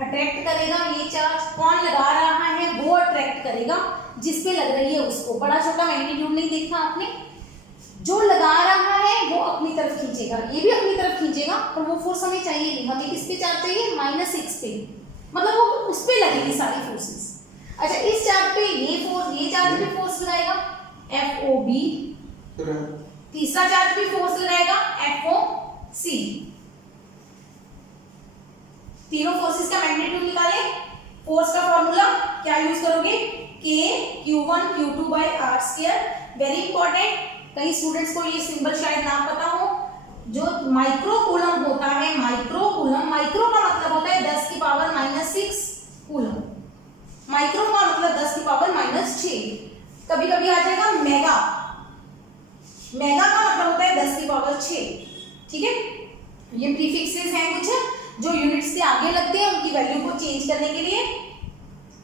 अट्रैक्ट करेगा ये चार्ज। कौन लगा रहा है वो अट्रैक्ट करेगा, जिस पे लग रही है उसको। बड़ा छोटा मैग्नीट्यूड नहीं देखा आपने, जो लगा रहा है वो अपनी तरफ खींचेगा, ये भी अपनी तरफ खींचेगा, पर वो फोर्स हमें चाहिए नहीं, हमें किस पे चार्ज चाहिए -6 पे, मतलब वो उस पे लगेगी सारी फोर्सेस। अच्छा, इस चार्ज पे ये चार्ज भी फोर्स लगाएगा FOB, तीसरा चार्ज भी फोर्स लगाएगा FOC। तीनों फोर्सेस का मैग्नीट्यूड निकाले। फोर्स का फॉर्मूला क्या यूज करोगे, K Q1 Q2/r²। Very important, कई स्टूडेंट्स को ये सिंबल शायद ना पता हो। जो माइक्रोकूलम होता है, माइक्रोकूलम, माइक्रो का मतलब होता है 10 की पावर -6 कूलम, माइक्रो का मतलब 10 की पावर -6। कभी कभी आ जाएगा मेगा, मेगा का मतलब होता है 10 की पावर 6। ठीक है, ये प्रीफिक्सेस हैं कुछ जो यूनिट्स से आगे लगते हैं, उनकी वैल्यू को चेंज करने के लिए।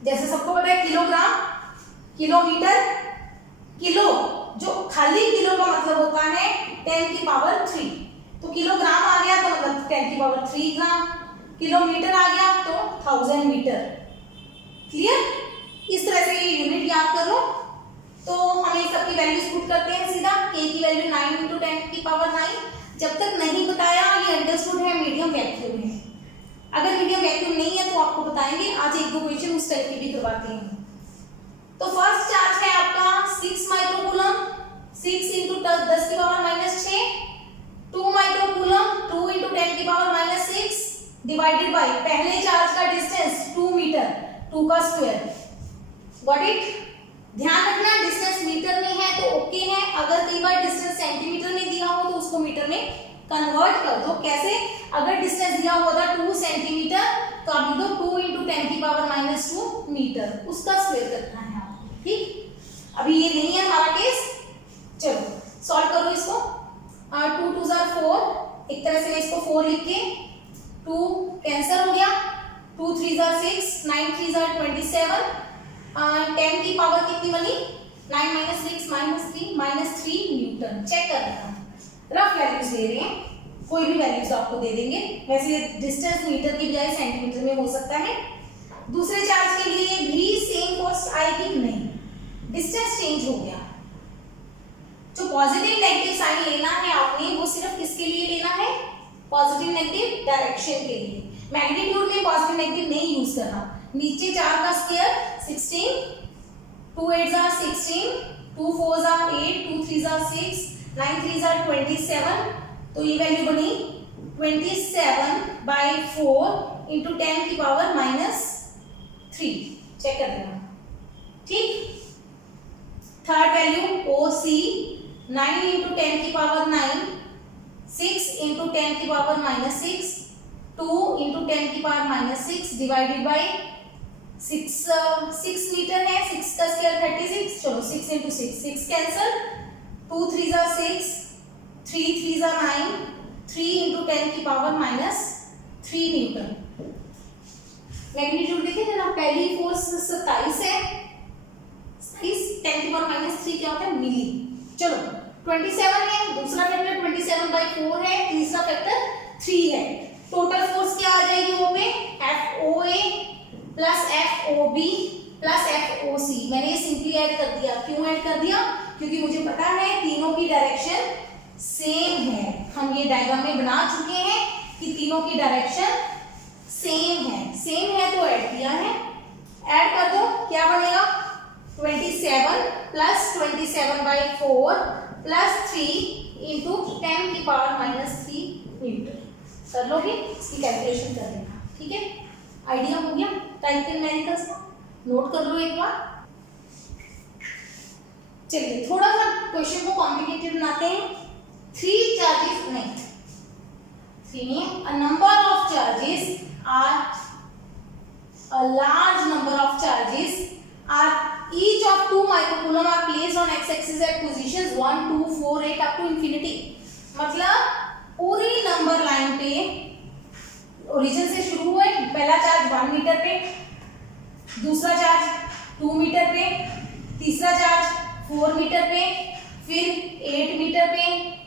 जैसे सबको पता है किलोग्राम, किलोमीटर, किलो, जो खाली किलो का मतलब होता है 10 की पावर 3, तो किलोग्राम आ गया तो मतलब 10 की पावर 3 ग्राम, किलोमीटर आ गया तो 1000 मीटर। क्लियर? इस तरह से ये यूनिट याद कर लो। तो हम इन सबकी वैल्यूज पुट करते हैं सीधा। k की वैल्यू 9 × 10 की पावर 9। जब तक नहीं बताया ये अंडरस्टूड है, मीडियम वैक्यूम है। अगर मीडियम वैक्यूम नहीं है तो आपको बताएंगे, आज 1-2 क्वेश्चन उस टाइप के भी करवाते हैं। तो फर्स्ट चार्ज है आपका 6 माइक्रोकूलम, 6 × 10 की पावर -6, 2 माइक्रोकूलम 2 × 10 की पावर -6 डिवाइडेड बाय पहले चार्ज का डिस्टेंस 2 मीटर, 2 का स्क्वायर। Got it? ध्यान रखना डिस्टेंस मीटर में है तो ओके है, अगर कई बार डिस्टेंस सेंटीमीटर में दिया हो तो उसको मीटर में कन्वर्ट कर दो। कैसे? अगर डिस्टेंस दिया हुआ था 2 सेंटीमीटर तो आप लिख दो 2 × 10 की पावर -2 मीटर, उसका स्क्वायर करना है आपको। ठीक, अभी ये नहीं है हमारा केस। चलो सॉल्व करो इसको। 2 2 * 4, एक तरह से मैं इसको 4 लिख के 2 कैंसिल हो गया, 2 3 * 6, 9 3 = 27, 10 की पावर कितनी बनी 9 - 6 -3 -3 न्यूटन। चेक कर लेना, रफ वैल्यूज दे रहे हैं, कोई भी वैल्यूज आपको दे देंगे। वैसे डिस्टेंस मीटर की बजाय सेंटीमीटर में हो सकता है। दूसरे चार्ज के लिए भी सेम फोर्स आएगी नहीं, डिस्टेंस चेंज हो गया। जो पॉजिटिव नेगेटिव साइन लेना है आपने, वो सिर्फ किसके लिए लेना है, पॉजिटिव नेगेटिव डायरेक्शन के लिए। मैग्नीट्यूड में पॉजिटिव नेगेटिव नहीं यूज करना। नीचे 4 का स्क्वायर 16, 2 8 = 16, 2 4 = 8, 2 3 = 6, 9 3 = 27, तो ये वैल्यू बनी 27/4 × 10 की पावर -3। चेक कर लेना। ठीक, थर्ड वैल्यू OC 9 × 10 की पावर 9, 6 × 10 की पावर -6, 2 × 10 की पावर -6 डिवाइडेड बाय 6 मीटर है, 6 का स्क्वायर 36, चलो 6 into 6, 6 कैंसल, 2 3 जा 6, 3 3 जा 9, 3 into 10 की पावर -3 न्यूटन। मैग्नीट्यूड देखिए जरा, पहली फोर्स 27 है, 27 10 की पावर -3 क्या होता है मिली। चलो 27 है, दूसरा फैक्टर 27/4 है, तीसरा फैक्टर 3 है। टोटल फोर्स क्या आ जाएगी वो पे, FOA plus FOB plus FOC। मैंने ये सिंपली ऐड कर दिया, क्यों ऐड कर दिया, क्योंकि मुझे पता है तीनों की डायरेक्शन सेम है। हम ये डायग्राम में बना चुके हैं कि तीनों की डायरेक्शन सेम है तो ऐड किया है। ऐड कर दो, क्या बनेगा 27 प्लस 27/4 प्लस 3 इंटू 10 की पावर -3 न्यूटन। कर लोगे, इसकी कैलकुलेशन कर लेना, ठीक है। आइडिया हो गया टाइप के न्यूमेरिकल्स का, नोट कर लो एक बार। चलिए थोड़ा सा क्वेश्चन को कॉम्प्लिकेटेड बनाते हैं। 3 चार्जेस नहीं, 3 नहीं, a number of charges are, a large number of charges are each of 2 microcoulomb are placed on x-axis at positions 1 2 4 8 up to infinity। मतलब पूरी नंबर लाइन पे ओरिजिन से शुरू हुए, पहला चार्ज 1 मीटर पे, दूसरा चार्ज 2 मीटर पे, तीसरा चार्ज 4 मीटर पे, फिर 8 मीटर पे,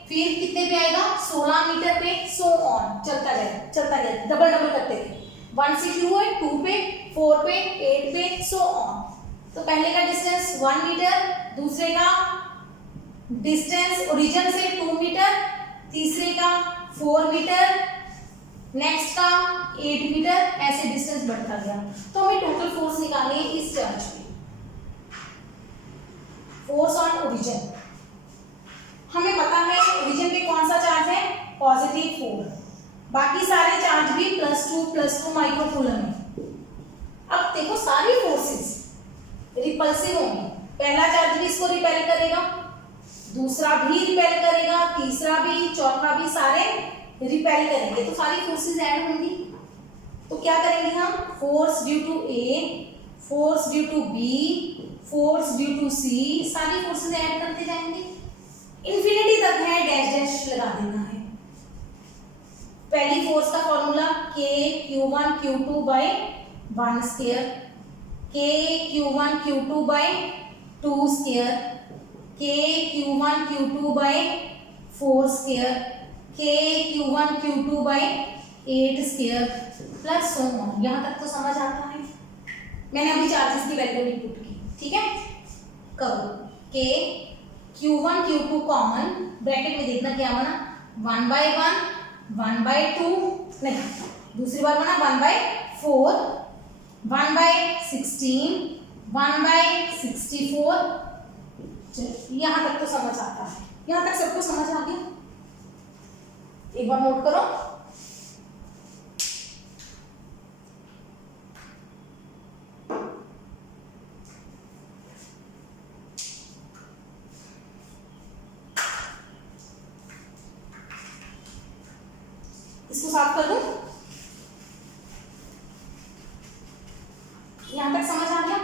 फिर कितने पे आएगा 16 मीटर पे, सो ऑन चलता जाए, डबल करते गए। 1 से शुरू हुए, 2 पे, 4 पे, 8 पे, सो ऑन। तो पहले का डिस्टेंस 1 मीटर, दूसरे का डिस्टेंस ओरिजिन से 2 मीटर, तीसरे का 4 मीटर, नेक्स्ट का 8 मीटर, ऐसे डिस्टेंस बढ़ता गया। तो हमें टोटल फोर्स निकालनी है इस चार्ज पे, फोर्स ऑन ओरिजिन। हमें पता है ओरिजिन पे कौन सा चार्ज है, पॉजिटिव 4, बाकी सारे चार्ज भी +2 माइक्रोकूलम है। अब देखो सारी फोर्सेस रिपल्सिव होंगी, पहला चार्ज भी इसको रिपेल करेगा, दूसरा भी रिपेल करेगा, तीसरा भी, चौथा भी, सारे रिपेल करेंगे, तो सारी फोर्सेस ऐड होंगी। तो क्या करेंगे हम, force due to A, force due to B, force due to C, सारी फोर्सेस ऐड करते जाएंगे, इंफिनिटी तक है, डैश डैश लगा देना है। पहली फोर्स का formula K Q1 Q2 by 1 square, K Q1 Q2 by 2 square, K Q1 Q2 by 4 square, K Q1 Q2 by 8 square plus so on. यहाँ तक तो समझ आता है। मैंने अभी चार्जेस की वैल्यू नहीं पुट की, ठीक है। करो K Q1 Q2 common, bracket में देखना क्या बना, 1/1 1/2, नहीं दूसरी बार बना 1/4 1/16 1/64। यहां तक तो समझ आता है, यहां तक सबको समझ आ गया। एक बार नोट करो, इसको साफ कर दूं, यहां तक समझ आ गया।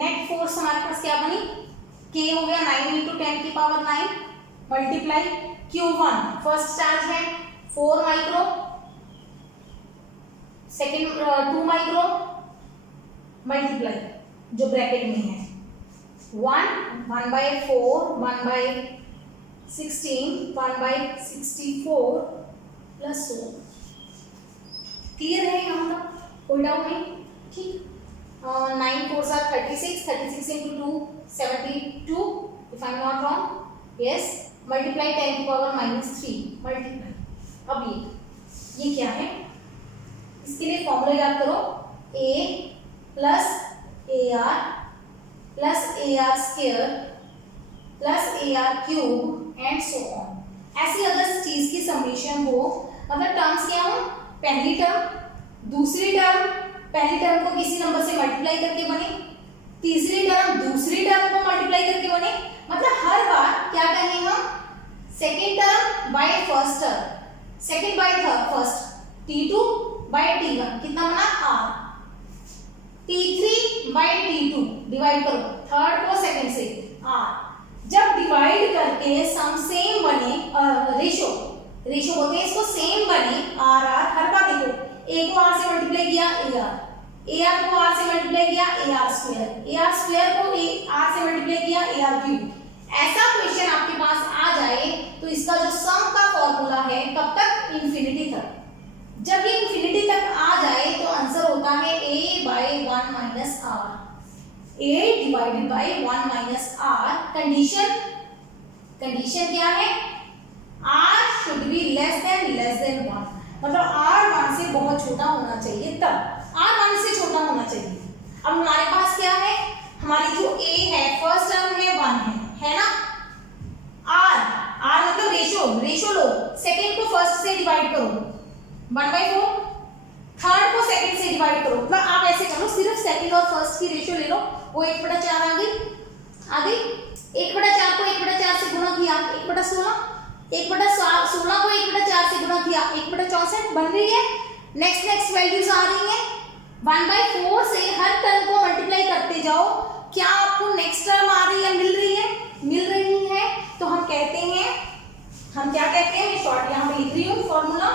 नेट फोर्स हमारे पास क्या बनी, K हो गया 9 × 10 की power 9 multiply Q1 first charge है 4 माइक्रो, सेकेंड 2 माइक्रो, मल्टीप्लाई जो ब्रैकेट में है 1/4 1/16 1/64 प्लस 100। क्लियर है यहाँ तक, कोई डाउट नहीं, ठीक। 9 4 are 36, 36 into 2 72 if I am not wrong, yes, multiply 10 की पावर -3 मल्टीप्लाई। अब ये क्या है, इसके लिए फॉर्मूला याद करो, A plus AR plus AR square plus AR cube and so on. ऐसी अगर चीज की समेशन हो, मतलब टर्म्स क्या हो, पहली टर्म दूसरी टर्म, पहली टर्म को किसी नंबर से मल्टीप्लाई करके बने, तीसरी टर्म दूसरी टर्म को मल्टीप्लाई करके बने, मतलब हर बार क्या करेंगे हम, second term by first term, second by first, T2 by T1 कितना बना R, T3/T2 डिवाइड करो थर्ड को सेकंड से R। जब डिवाइड करके सम सेम बने, रेशो बोलते हैं इसको, सेम बने R हर बार देखो, A को R से मल्टीप्लाई किया AR को R से मल्टीप्लाई किया AR स्क्वायर को R से मल्टीप्लाई किया AR क्यूब। ऐसा क्वेश्चन आपके पास आ जाए तो इसका जो सम का फॉर्मूला है कब तक, इंफिनिटी तक। जब ये इंफिनिटी तक आ जाए तो आंसर होता है A/1 minus R, A divided by 1 minus R। Condition क्या है, R should be less than 1, मतलब R 1 से बहुत छोटा होना चाहिए, तब R 1 से छोटा होना चाहिए। अब हमारे पास क्या है, हमारी जो A है फर्स्ट टर्म है 1 है ना। R मतलब रेशो लो, सेकंड को फर्स्ट से डिवाइड करो 1/4, थर्ड को सेकंड से डिवाइड करो, मतलब आप ऐसे करो, सिर्फ सेकंड और फर्स्ट की रेशो ले लो, वो 1/4 आ गई 1/4 को 1/4 से गुणा किया 1/16, 1/16 को 1/4 से गुणा किया 1/64 बन रही है। नेक्स्ट वैल्यूज आ रही है, 1/4 से हर टर्म को मल्टीप्लाई करते जाओ, क्या आपको नेक्स्ट टर्म आ रही है, मिल रही है, तो हम कहते हैं, हम क्या कहते हैं, मैं शॉर्ट यहाँ पे लिख रही हूँ फॉर्मूला,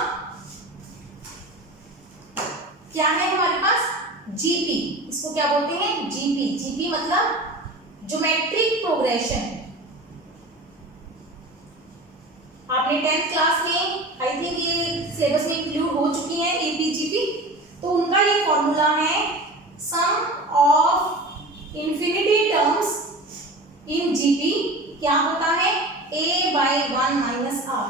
क्या है हमारे पास, जीपी, इसको क्या बोलते हैं, जीपी मतलब ज्योमेट्रिक प्रोग्रेशन। आपने 10th क्लास में, आई थिंक ये सिलेबस में इंक्लूड हो चुकी है एपीजीपी, तो उनका ये फॉर्मूला है sum of infinity terms in GP क्या होता है, A/1 minus R,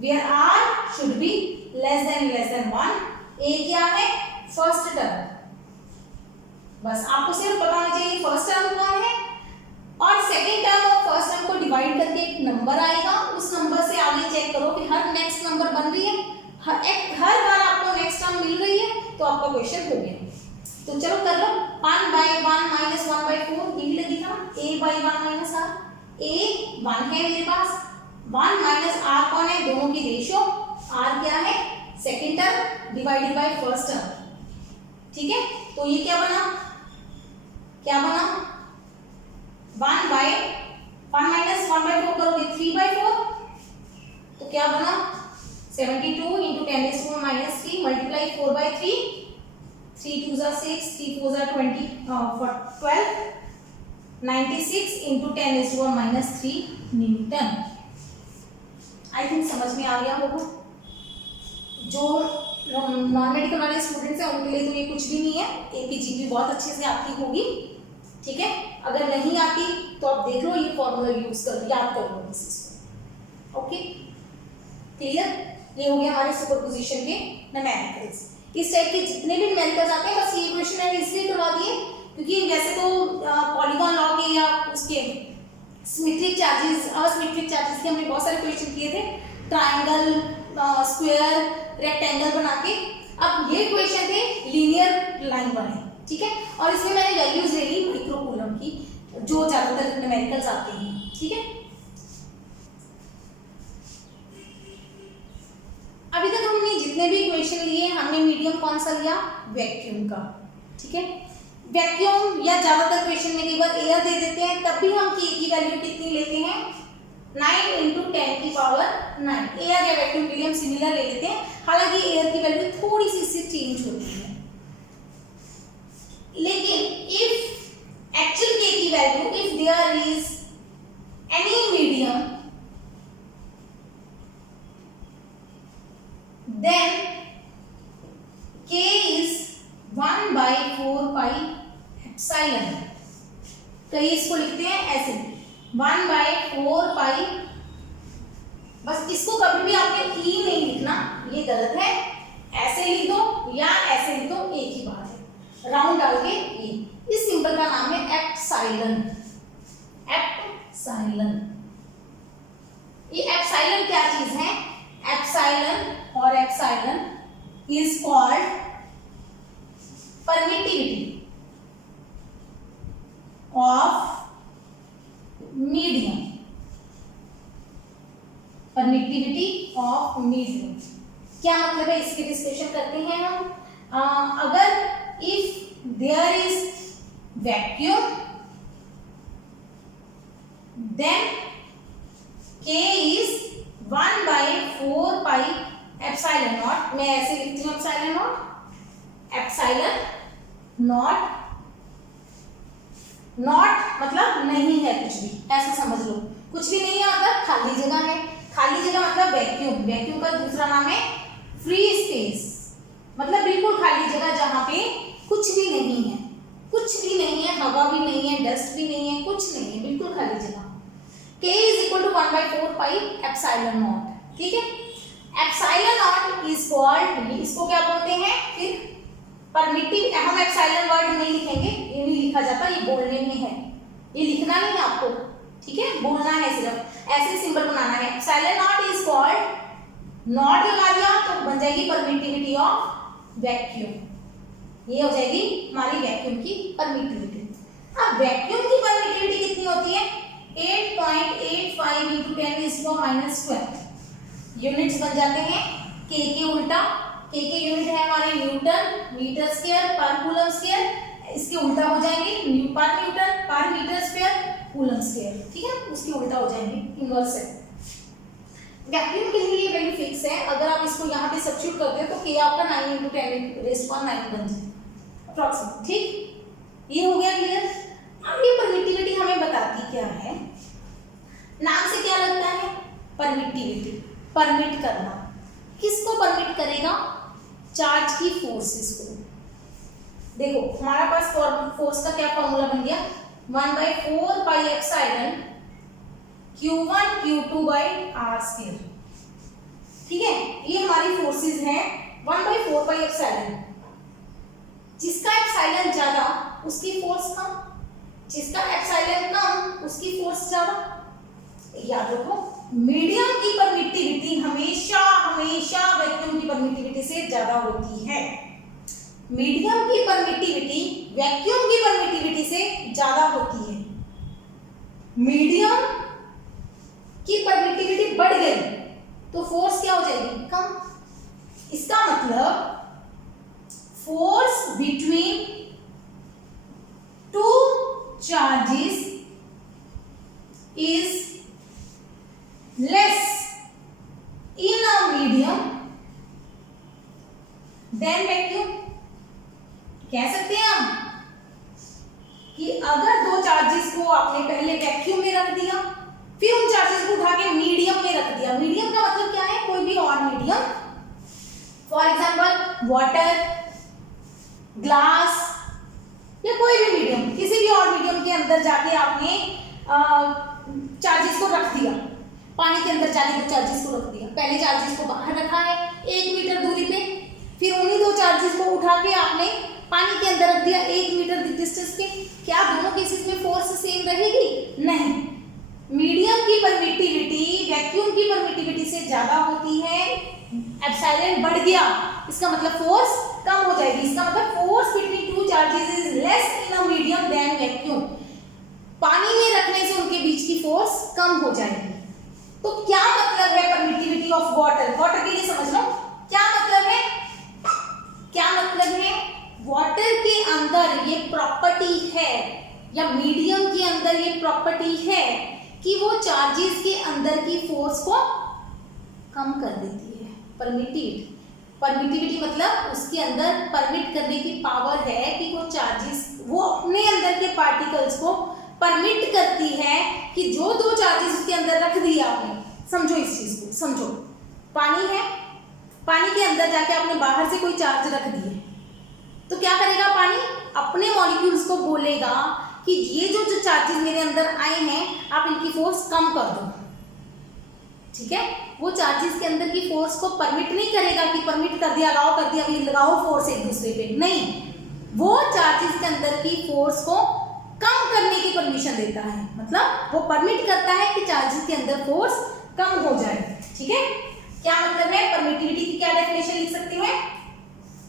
where R should be less than 1। A क्या है, फर्स्ट टर्म, बस आपको सिर्फ पता होना चाहिए फर्स्ट टर्म कौन है, और सेकंड टर्म और फर्स्ट टर्म को डिवाइड करके एक नंबर आएगा, उस नंबर से आगे चेक करो कि हर नेक्स्ट नंबर बन रही है, हर बार आपको नेक्स्ट टर्म मिल रही है, तो आपका क्वेश्चन हो गया। तो चलो कर लो, 1/1 माइनस 1/4 ये भी लगेगा, A/1 माइनस R, A 1 है मेरे पास, 1 माइनस R कौन है, दोनों की रेशियो, R क्या है, second term divided by first term, ठीक है। तो ये क्या बना 1 माइनस 1/4 करोगे 3/4, तो क्या बना 72 into 10⁻³ multiply 4/3, 3 2 6, 3 4 20, 12, 96 into 10⁻³ Newton. I think समझ में आ गया होगा, जो नॉन मेडिकल वाले स्टूडेंट्स हैं उनके लिए तो ये कुछ भी नहीं है, एपीजीपी बहुत अच्छे से आती होगी, ठीक है। अगर नहीं आती तो आप देख लो, ये फॉर्मूला यूज कर याद कर लो इस चीज को, ओके क्लियर। ये हो गया हमारे सुपरपोजिशन के न्यूमेरिकल्स। इस टाइप के जितने भी न्यूमेरिकल्स आते हैं, बस ये क्वेश्चन मैंने इसलिए करवा दिए क्योंकि वैसे तो पॉलीगॉन लॉ के या उसके सिमेट्रिक चार्जेस, असिमेट्रिक चार्जेस के हमने बहुत सारे क्वेश्चन किए थे, ट्राइंगल, स्क्वायर, रेक्टेंगल बना के। अब ये क्वेश्चन थे लीनियर लाइन वाले, ठीक है, और इसमें मैंने वैल्यूज ले ली माइक्रोकूलम की, जो ज्यादातर न्यूमेरिकल्स आते हैं, ठीक है। अभी तक हमने जितने भी क्वेश्चन लिए, हमने मीडियम कौन सा लिया, वैक्यूम का, ठीक है। वैक्यूम या ज्यादातर क्वेश्चन में कई बार एयर दे देते हैं, तब भी हम की वैल्यू कितनी लेते हैं, 9 इंटू 10⁹ एयर या वैक्यूम के लिए हम सिमिलर ले लेते हैं, हालांकि एयर की वैल्यू थोड़ी सी इससे चेंज होती है, लेकिन इफ एक्चुअल के की value, if there is any medium, then k is 1/4 pi epsilon। कई इसको लिखते हैं ऐसे 1/4 पाई, बस इसको कभी भी आपने ई नहीं लिखना, ये गलत है, ऐसे लिख दो या ऐसे लिख दो, एक ही बात है, राउंड डाल के ई। इस सिंबल का नाम है एप्सिलॉन। ये एप्सिलॉन क्या चीज है, एप्सिलॉन और epsilon is called permittivity of medium, permittivity of medium क्या मतलब है, इसके डिस्कशन करते हैं हम। अगर if there is vacuum, then K is 1/4 pi epsilon naught. मैं ऐसे लिखती हूँ epsilon naught, epsilon naught, not मतलब नहीं है कुछ भी, ऐसे समझ लो। कुछ भी नहीं है मतलब खाली जगह है, खाली जगह मतलब वैक्यूम। वैक्यूम का दूसरा नाम है फ्री स्पेस, मतलब बिल्कुल खाली जगह जहां पे कुछ भी नहीं है, कुछ भी नहीं है, हवा भी नहीं है, डस्ट भी नहीं है, कुछ नहीं है, बिल्कुल खाली जगह। K is equal to 1/4 pi epsilon naught, ठीक है। epsilon naught is called, इसको क्या बोलते हैं फिर परमिटिव। हम एप्सिलॉन वर्ड नहीं लिखेंगे, ये नहीं लिखा जाता, ये बोलने में है, ये लिखना नहीं है आपको, ठीक है, बोलना है, सिर्फ ऐसे सिंबल बनाना है। Epsilon not is called, not लगा दिया तो बन जाएगी परमिटिविटी ऑफ वैक्यूम, ये हो जाएगी हमारी वैक्यूम की परमिटिविटी। अब वैक्यूम की परमिटिविटी कितनी होती है? 8.85 × 10⁻12 यूनिट्स बन जाते हैं। के उल्टा, के यूनिट है हमारे न्यूटन, मीटर स्क्वायर पर कूलम स्क्वायर, इसके उल्टा हो जाएंगे पर न्यूटन पर मीटर स्क्वायर कूलम स्क्वायर, ठीक है, उसके उल्टा हो जाएंगे, इनवर्स है। वैक्यूम के लिए ये वैल्यू फिक्स है, अगर आप इसको यहाँ पे सब्स्टिट्यूट करते हो तो के आपका 9 × 10⁻9 बन जाए अप्रॉक्सीमेट, ठीक। ये हो गया क्लियर। अब ये परमिटिविटी हमें बताती क्या है? नाम से क्या लगता है? परमिटिविटी, परमिट करना। किसको परमिट करेगा? चार्ज की फोर्सेस को। देखो हमारा पास फोर्स का क्या फॉर्मूला बन गया? 1/4 pi epsilon Q1 Q2/r², ठीक है, ये हमारी फोर्सेस हैं 1/4 pi epsilon। जिसका एप्सिलॉन ज्यादा उसकी फोर्स कम, जिसका एप्सिलॉन कम उसकी फोर्स ज्यादा। याद रखो, मीडियम की परमिटिविटी हमेशा हमेशा वैक्यूम की परमिटिविटी से ज्यादा होती है। मीडियम की परमिटिविटी वैक्यूम की परमिटिविटी से ज्यादा होती है। मीडियम की परमिटिविटी बढ़ गई तो फोर्स क्या हो जाएगी? कम। इसका मतलब force between two charges is less in a medium than vacuum। कह सकते हैं हम कि अगर दो चार्जेस को आपने पहले वैक्यूम में रख दिया, फिर उन चार्जेस को उठा के मीडियम में रख दिया। मीडियम का मतलब क्या है? कोई भी और medium, for example water, glass या कोई भी मीडियम, किसी भी और मीडियम के अंदर जाके आपने चार्जेस को रख दिया। पानी के अंदर जाके दो चार्जेस को रख दिया, पहले चार्जेस को बाहर रखा है 1 मीटर दूरी पे, फिर उन्हीं दो चार्जेस को उठा के आपने पानी के अंदर रख दिया 1 मीटर डिस्टेंस पे। क्या दोनों केसेस में फोर्स सेम रहेगी? नहीं। मीडियम की परमिटिविटी वैक्यूम की परमिटिविटी से ज्यादा होती है। एप्सिलॉन बढ़ गया, इसका मतलब फोर्स कम हो जाएगी। इसका मतलब force between two charges is less in a medium than vacuum. पानी में रखने से उनके बीच की फोर्स कम हो जाएगी। तो क्या मतलब है परमिटिविटी ऑफ वाटर? वाटर के लिए समझ लो क्या मतलब है। क्या मतलब है? वाटर के अंदर ये प्रॉपर्टी है या मीडियम के अंदर ये प्रॉपर्टी है कि वो चार्जेस के अंदर की फोर्स को कम कर देती है। परमिटिविटी मतलब उसके अंदर परमिट करने की पावर है कि वो चार्जेस, वो अपने अंदर के पार्टिकल्स को परमिट करती है कि जो दो चार्जेस उसके अंदर रख दिए आपने। समझो इस चीज को, समझो। पानी है, पानी के अंदर जाके आपने बाहर से कोई चार्ज रख दिए तो क्या करेगा? पानी अपने मॉलिक्यूल्स को बोलेगा कि ये जो चार्जेस मेरे अंदर आए हैं आप इनकी फोर्स कम कर दो, ठीक है। वो चार्जेस के अंदर की फोर्स को परमिट नहीं करेगा कि परमिट कर दिया, अलाउ कर दिया, अभी लगाओ फोर्स एक दूसरे पे, नहीं। वो चार्जेस के अंदर की फोर्स को कम करने की परमिशन देता है, मतलब वो परमिट करता है कि चार्जेस के अंदर फोर्स कम हो जाए, ठीक है। क्या मतलब है? परमिटिविटी की क्या डेफिनेशन लिख सकते हैं?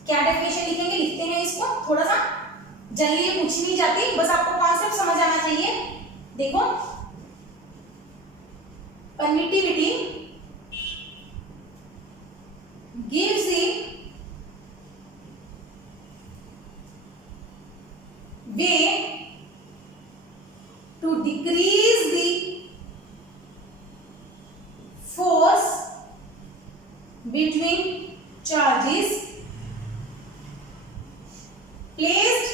क्या डेफिनेशन लिखेंगे? लिखते हैं इसको, थोड़ा सा जल्दी ये पूछ नहीं जाती, बस आपको कॉन्सेप्ट समझ आना चाहिए। देखो, permittivity gives the way to decrease the force between charges placed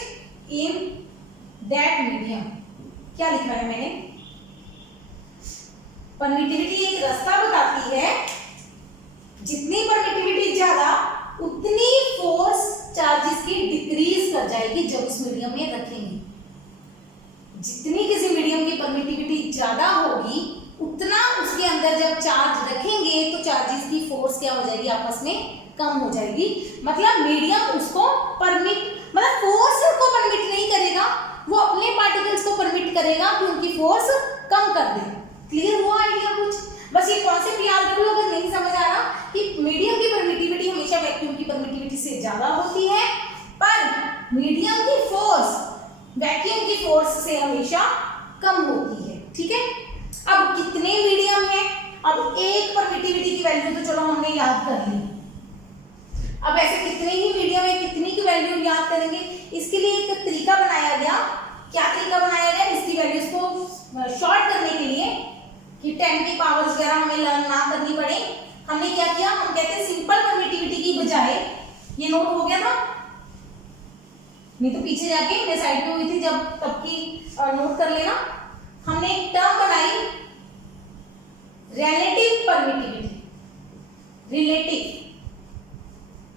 in that medium। क्या लिखा है मैंने? परमिटिविटी एक रास्ता बताती है, जितनी परमिटिविटी ज्यादा उतनी फोर्स चार्जेस की डिक्रीज कर जाएगी जब उस मीडियम में रखेंगे। जितनी किसी मीडियम की परमिटिविटी ज्यादा होगी उतना उसके अंदर जब चार्ज रखेंगे तो चार्जेस की फोर्स क्या हो जाएगी, आपस में कम हो जाएगी। मतलब मीडियम उसको परमिट, मतलब फोर्स को परमिट नहीं करेगा, वो अपने पार्टिकल्स को परमिट करेगा कि उनकी फोर्स कम कर दे। क्लियर हुआ आइडिया कुछ? बस ये कॉन्सेप्ट याद रख लो अगर नहीं समझ आ रहा कि मीडियम की परमिटिविटी हमेशा वैक्यूम की परमिटिविटी से ज्यादा होती है, पर मीडियम की फोर्स वैक्यूम की फोर्स से हमेशा कम होती है। ठीक है, अब कितने मीडियम है? अब एक परमिटिविटी की वैल्यू तो चलो हमने याद कर ली, अब ऐसे कितने ही मीडियम है, कितनी की वैल्यू याद करेंगे? इसके लिए एक तरीका बनाया गया। क्या तरीका बनाया गया? इसकी वैल्यूज को शॉर्ट करने के लिए कि 10 की पावर्स वगैरह हमें लर्न ना करनी पड़े, हमने क्या किया, हम कहते हैं सिंपल परमिटिविटी की बजाय, ये नोट हो गया था नहीं तो पीछे जाके मैं साइड में हुई थी जब, तब की नोट कर लेना। हमने एक टर्म बनाई रिलेटिव परमिटिविटी। रिलेटिव,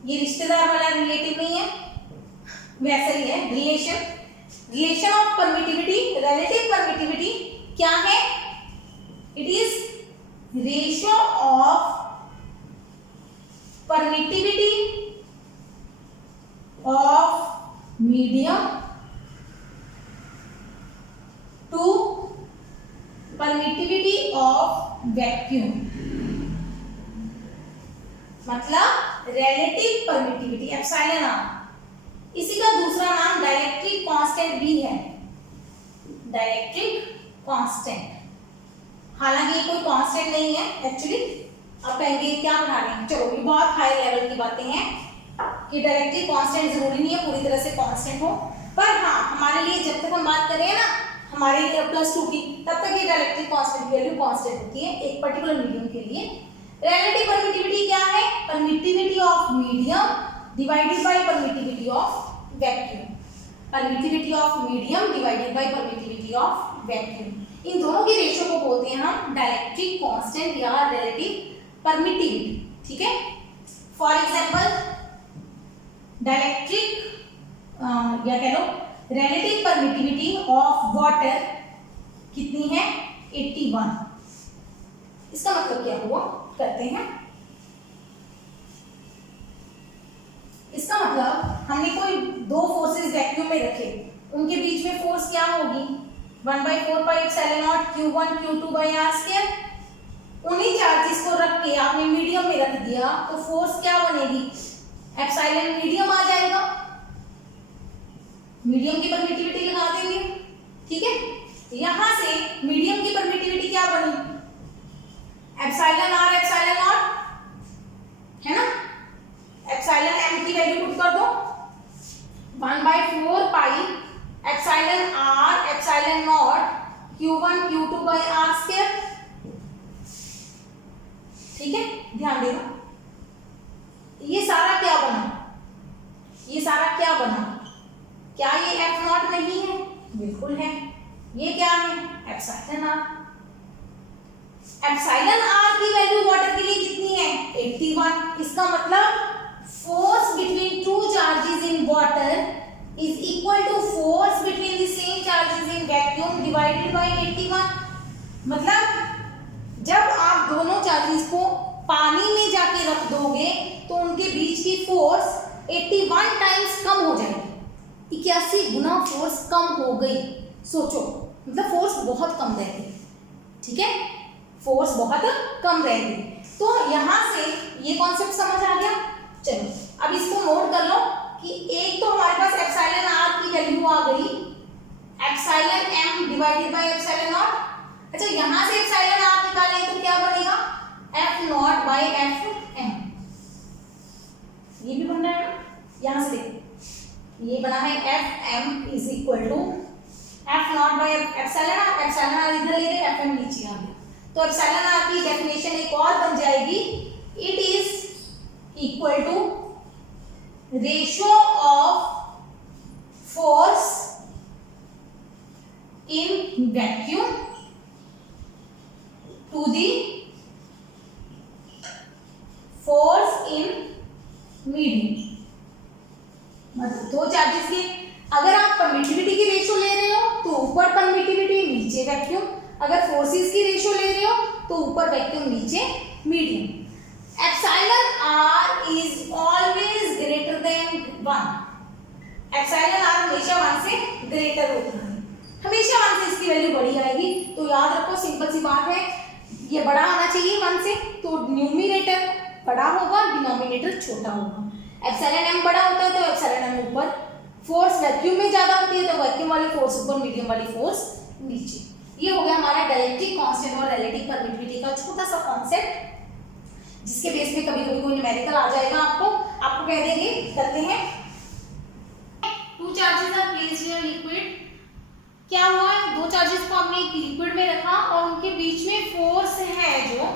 ये रिश्तेदार वाला रिलेटिव नहीं है, वैसे ही है relation of permittivity. Relative permittivity क्या है? It is ratio of permittivity of medium to permittivity of vacuum. मतलब रिलेटिव परमिटिविटी एप्सिलॉन आर। इसी का दूसरा नाम डाइलेक्ट्रिक कांस्टेंट भी है, डाइलेक्ट्रिक कांस्टेंट। हालांकि ये कोई कांस्टेंट नहीं है एक्चुअली, अब कहेंगे क्या पढ़ा रहे हैं, चलो ये बहुत हाई लेवल की बातें हैं कि डायरेक्टली कांस्टेंट जरूरी नहीं है पूरी तरह से कांस्टेंट हो, पर हाँ हमारे लिए जब तक हम बात कर रहे हैं ना हमारे +2 की, तब तक ये डायरेक्टली कांस्टेंट वैल्यू कांस्टेंट होती है एक पर्टिकुलर मीडियम के लिए। रिलेटिव परमिटिविटी क्या है? Permittivity of medium divided by permittivity of vacuum. Permittivity of medium divided by permittivity of vacuum, इन दोनों के रेशियो को बोलते हैं हम डायलेक्ट्रिक कांस्टेंट या रिलेटिव परमिटिविटी। ठीक है, फॉर एग्जांपल डायलेक्ट्रिक या कह लो रिलेटिव परमिटिविटी ऑफ वाटर कितनी है? 81। इसका मतलब क्या हुआ, करते हैं। इसका मतलब हमने कोई दो फोर्सेस वैक्यूम में रखे, उनके बीच में फोर्स क्या होगी? 1/4 pi epsilon not Q1 Q2/r²। उन्हीं चार्जेस को रख के आपने मीडियम में रख दिया तो फोर्स क्या बनेगी? एप्सिलॉन मीडियम आ जाएगा, मीडियम की परमिटिविटी लगा देंगे। ठीक है, यहां से मीडियम की परमिटिविटी क्या बनी? एप्सिलॉन r एप्सिलॉन नॉट है ना, एप्सिलॉन m की वैल्यू पुट कर दो 1/4 pi epsilon r epsilon not Q1 Q2/r²। ठीक है, ध्यान देना, ये सारा क्या बना? ये सारा क्या बना? क्या ये F0 नहीं है? बिल्कुल है। ये क्या है? Epsilon r। एप्सिलॉन r की वैल्यू वाटर के लिए कितनी है? 81। इसका मतलब force between two charges in water is equal to force between the same charges in vacuum divided by 81। मतलब जब आप दोनों चार्जेस को पानी में जाके रख दोगे तो उनके बीच की फोर्स 81 टाइम्स कम हो जाएगी। 81 गुना फोर्स कम हो गई। सोचो, मतलब फोर्स बहुत कम रहेगी। ठीक है, फोर्स बहुत कम रहेगी। तो यहां से ये कॉन्सेप्ट समझ आ गया। चलो अब इसको नोट कर लो कि एक तो हमारे पास एप्सिलॉन r की वैल्यू आ गई, epsilon m divided by epsilon not. अच्छा, यहां से एप्सिलॉन r निकालें तो क्या बनेगा? F0 bye FM। ये भी बन रहा है ना, यहां से देखो ये बना है F M is equal to F naught by epsilon R. Epsilon R इधर ले गए, एफ एम नीचे आ गया, तो एप्सिलॉन आर की डेफिनेशन एक और बन जाएगी, it is equal to ratio of force in vacuum to the force in medium. मतलब दो चार्जेस के अगर आप परमिटिविटी की रेशियो ले रहे हो तो ऊपर परमिटिविटी नीचे वैक्यूम, अगर फोर्सेस की रेशियो ले रहे हो तो ऊपर वैक्यूम नीचे medium. Epsilon R is always greater than 1। Epsilon R हमेशा 1 से ग्रेटर होता है, हमेशा 1 से इसकी वैल्यू बड़ी आएगी। तो याद रखो, सिंपल सी बात है, ये बड़ा आना चाहिए 1 से, तो न्यूमरेटर बड़ा होगा, डिनोमिनेटर छोटा होगा। एप्सिलॉन एम बड़ा होता है तो एप्सिलॉन एम ऊपर, फोर्स वैक्यूम में ज्यादा होती है तो वैक्यूम वाली फोर्स ऊपर, मीडियम वाली फोर्स नीचे। ये हो गया हमारा डायलेक्ट्रिक कांस्टेंट और रिलेटिव परमिटिविटी का छोटा सा कॉन्सेप्ट, जिसके बेस पे कभी कभी कोई न्यूमेरिकल आ जाएगा, आपको कह देंगे, करते हैं। Two charges are placed in liquid. क्या हुआ है, दो चार्जेस को हमने एक लिक्विड में रखा और उनके बीच में फोर्स है, जो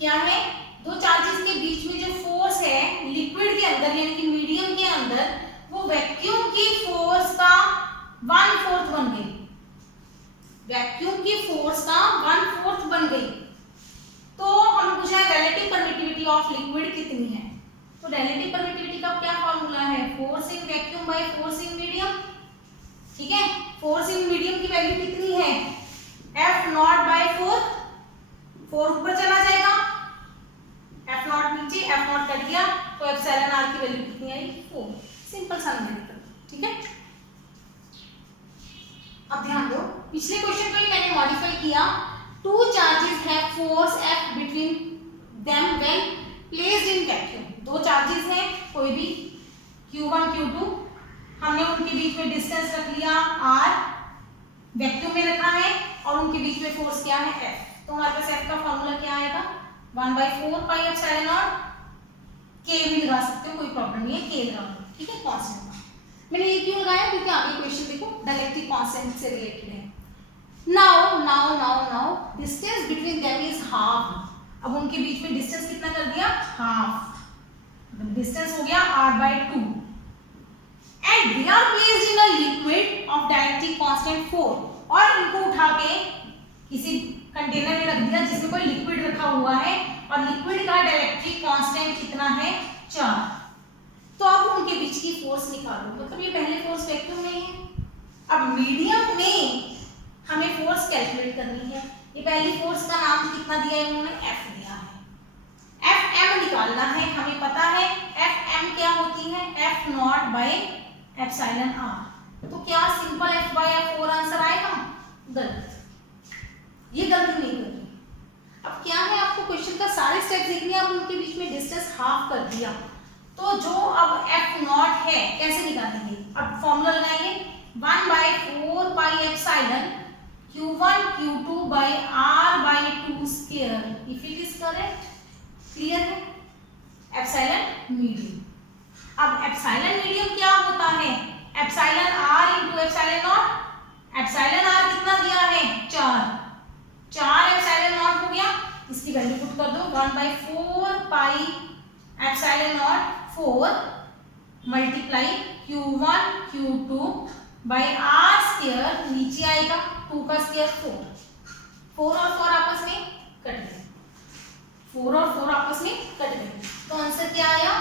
क्या है, दो चार्जेस के बीच में जो फोर्स है लिक्विड के अंदर यानी कि मीडियम के अंदर, वो वैक्यूम की फोर्स का 1/4 बन गई। वैक्यूम की फोर्स का 1/4 बन गई। तो हम पूछा है रिलेटिव परमिटिविटी ऑफ लिक्विड कितनी है। तो रिलेटिव परमिटिविटी का क्या फॉर्मूला है, force in vacuum by force in medium. ठीक है, फोर्स इन मीडियम की वैल्यू कितनी है, एफ नॉट बाय 4 ऊपर चला जाएगा, एफ नॉट नीचे, एफ नॉट कट गया, तो एप्सिलॉन आर की वैल्यू कितनी आई, 4। सिंपल सा न्यूमेरिकल। ठीक है, अब ध्यान दो, पिछले क्वेश्चन को ही मैंने मॉडिफाई किया। Two charges have force F between them when placed in vacuum. दो चार्जेस हैं कोई भी, Q1 Q2, हमने उनके बीच में डिस्टेंस रख लिया r, वैक्यूम में रखा है, और उनके बीच में फोर्स क्या है, F। तो हमारे पास F का फॉर्मूला क्या आएगा, 1/4 पाई एप्सिलॉन नॉट, K भी लगा सकते हो, कोई प्रॉब्लम नहीं है, K लगा लो। ठीक है, कांस्टेंट का मैंने ये क्यों लगाया, क्योंकि आगे क्वेश्चन देखो डायरेक्टली कांस्टेंट से रिलेटेड है। Now distance between them is half. अब उनके बीच में डिस्टेंस कितना कर दिया, हाफ, डिस्टेंस हो गया r/2, and they are placed in a liquid of dielectric constant 4। और इनको उठा के किसी कंटेनर में रख दिया जिसमें कोई लिक्विड रखा हुआ है, और लिक्विड का डायरेक्ट्रिक कांस्टेंट कितना है, 4। तो अब उनके बीच की फोर्स निकालो, मतलब ये पहले फोर्स वैक्यूम में है, अब मीडियम में हमें फोर्स कैलकुलेट करनी है। ये पहली फोर्स का नाम कितना दिया है उन्होंने, F दिया है। एफ एम निकालना है, हमें पता है एफ एम क्या होती है, F naught by epsilon R. तो क्या सिंपल F/4 आंसर आएगा, गलत, ये गलती नहीं करनी। अब क्या है, आपको क्वेश्चन का सारे स्टेप देखने, अब उनके बीच में डिस्टेंस हाफ कर दिया, तो जो अब एफ नॉट है कैसे निकालेंगे, अब फॉर्मूला लगाएंगे, 1/4 pi epsilon Q1 Q2 by r/2 square, if it is correct, clear है, एप्सिलॉन मीडियम। अब एप्सिलॉन मीडियम क्या होता है, epsilon r into epsilon not. Epsilon r कितना दिया है, 4 एप्सिलॉन नॉट हो गया, इसकी वैल्यू पुट कर दो, 1/4 pi epsilon not 4 multiply Q1 Q2 by r square, नीचे आएगा 2 का स्क्वायर 4 और 4 आपस में कट गए, 4 और 4 आपस में कट गए, तो आंसर क्या आया,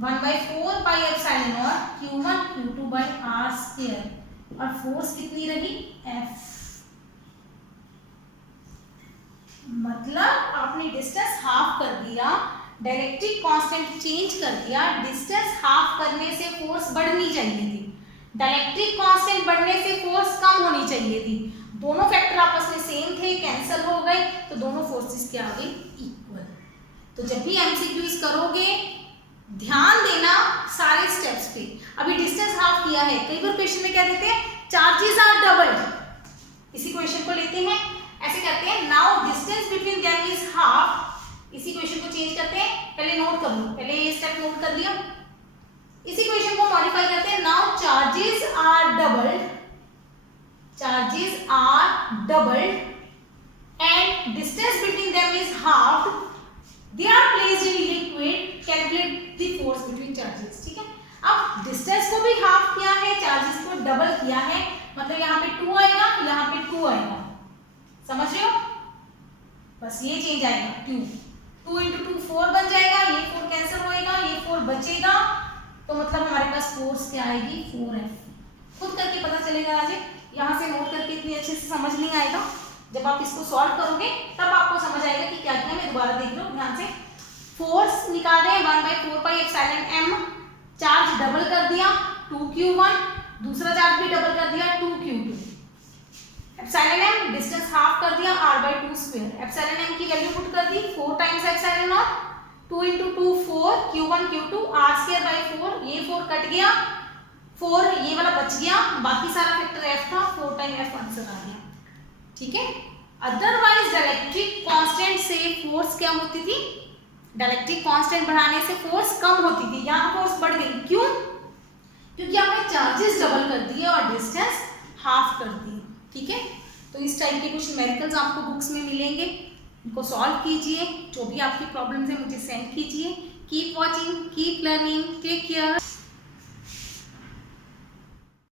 1/4 pi epsilon not Q1 Q2 by r square, और फोर्स कितनी रही, F। मतलब आपने डिस्टेंस हाफ कर दिया, डायरेक्ट्रिक कांस्टेंट चेंज कर दिया, डिस्टेंस हाफ करने से फोर्स बढ़नी चाहिए थी, डायरेक्ट्रिक कांस्टेंट बढ़ने से फोर्स कम होनी चाहिए थी। दोनों फैक्टर आपस में सेम थे, कैंसिल हो गए, तो दोनों फोर्सेस क्या आ गई, इक्वल। तो जब भी एमसीक्यूज करोगे ध्यान देना सारे स्टेप्स पे। अभी डिस्टेंस हाफ किया है, कई बार क्वेश्चन में क्या देते हैं, चार्जेस आर डबल्ड। इसी क्वेश्चन को लेते हैं, ऐसे कहते हैं now distance between them is half. इसी क्वेश्चन को चेंज करते हैं, पहले नोट कर लो, पहले ये स्टेप नोट कर दिया, इसी क्वेश्चन को मॉडिफाई करते charges are doubled and distance between them is halved, they are placed in liquid, calculate the force between charges. ठीक है, अब डिस्टेंस को भी हाफ किया है, चार्जेस को डबल किया है, मतलब यहाँ पे 2 आएगा, यहाँ पे 2 आएगा, समझ रहे हो? बस ये चेंज आएगा, 2 into 2 4 बन जाएगा, ये 4 कैंसिल होएगा, ये 4 बचेगा, तो मतलब हमारे पास फोर्स क्या आएगी 4F। खुद करके पता चलेगा राजे, यहाँ से नोट करके इतनी अच्छे से समझ नहीं आएगा, जब आप इसको सॉल्व करोगे तब आपको समझ आएगा कि क्या किया। मैं दोबारा देख लो ध्यान से, फोर्स निकाल रहे हैं 1/4πε, चार्ज डबल कर दिया 2q1, दूसरा चार्ज भी डबल कर दिया 2q2, epsilon m distance half कर दिया r/2 एप्सिलॉन m की वैल्यू पुट कर दी 4 times epsilon not, 2 into 2 4, q1 q2 r²/4, ये 4 कट गया, 4 ये वाला बच गया, बाकी सारा फैक्टर f था, 4 टाइम f आंसर आ गया। ठीक है, अदरवाइज डाइलेक्ट्रिक कांस्टेंट से फोर्स क्या होती थी, डाइलेक्ट्रिक कांस्टेंट बढ़ाने से फोर्स कम होती थी, यहाँ फोर्स बढ़ गई, क्यों? क्योंकि आपने चार्जेस डबल कर दिए और डिस्टेंस हाफ कर दी। ठीक है, तो इस टाइप के कुछ न्यूमेरिकल्स आपको बुक्स में मिलेंगे, इनको सॉल्व कीजिए, जो भी आपकी प्रॉब्लम्स है मुझे सेंड कीजिए। Keep watching, keep learning, take care.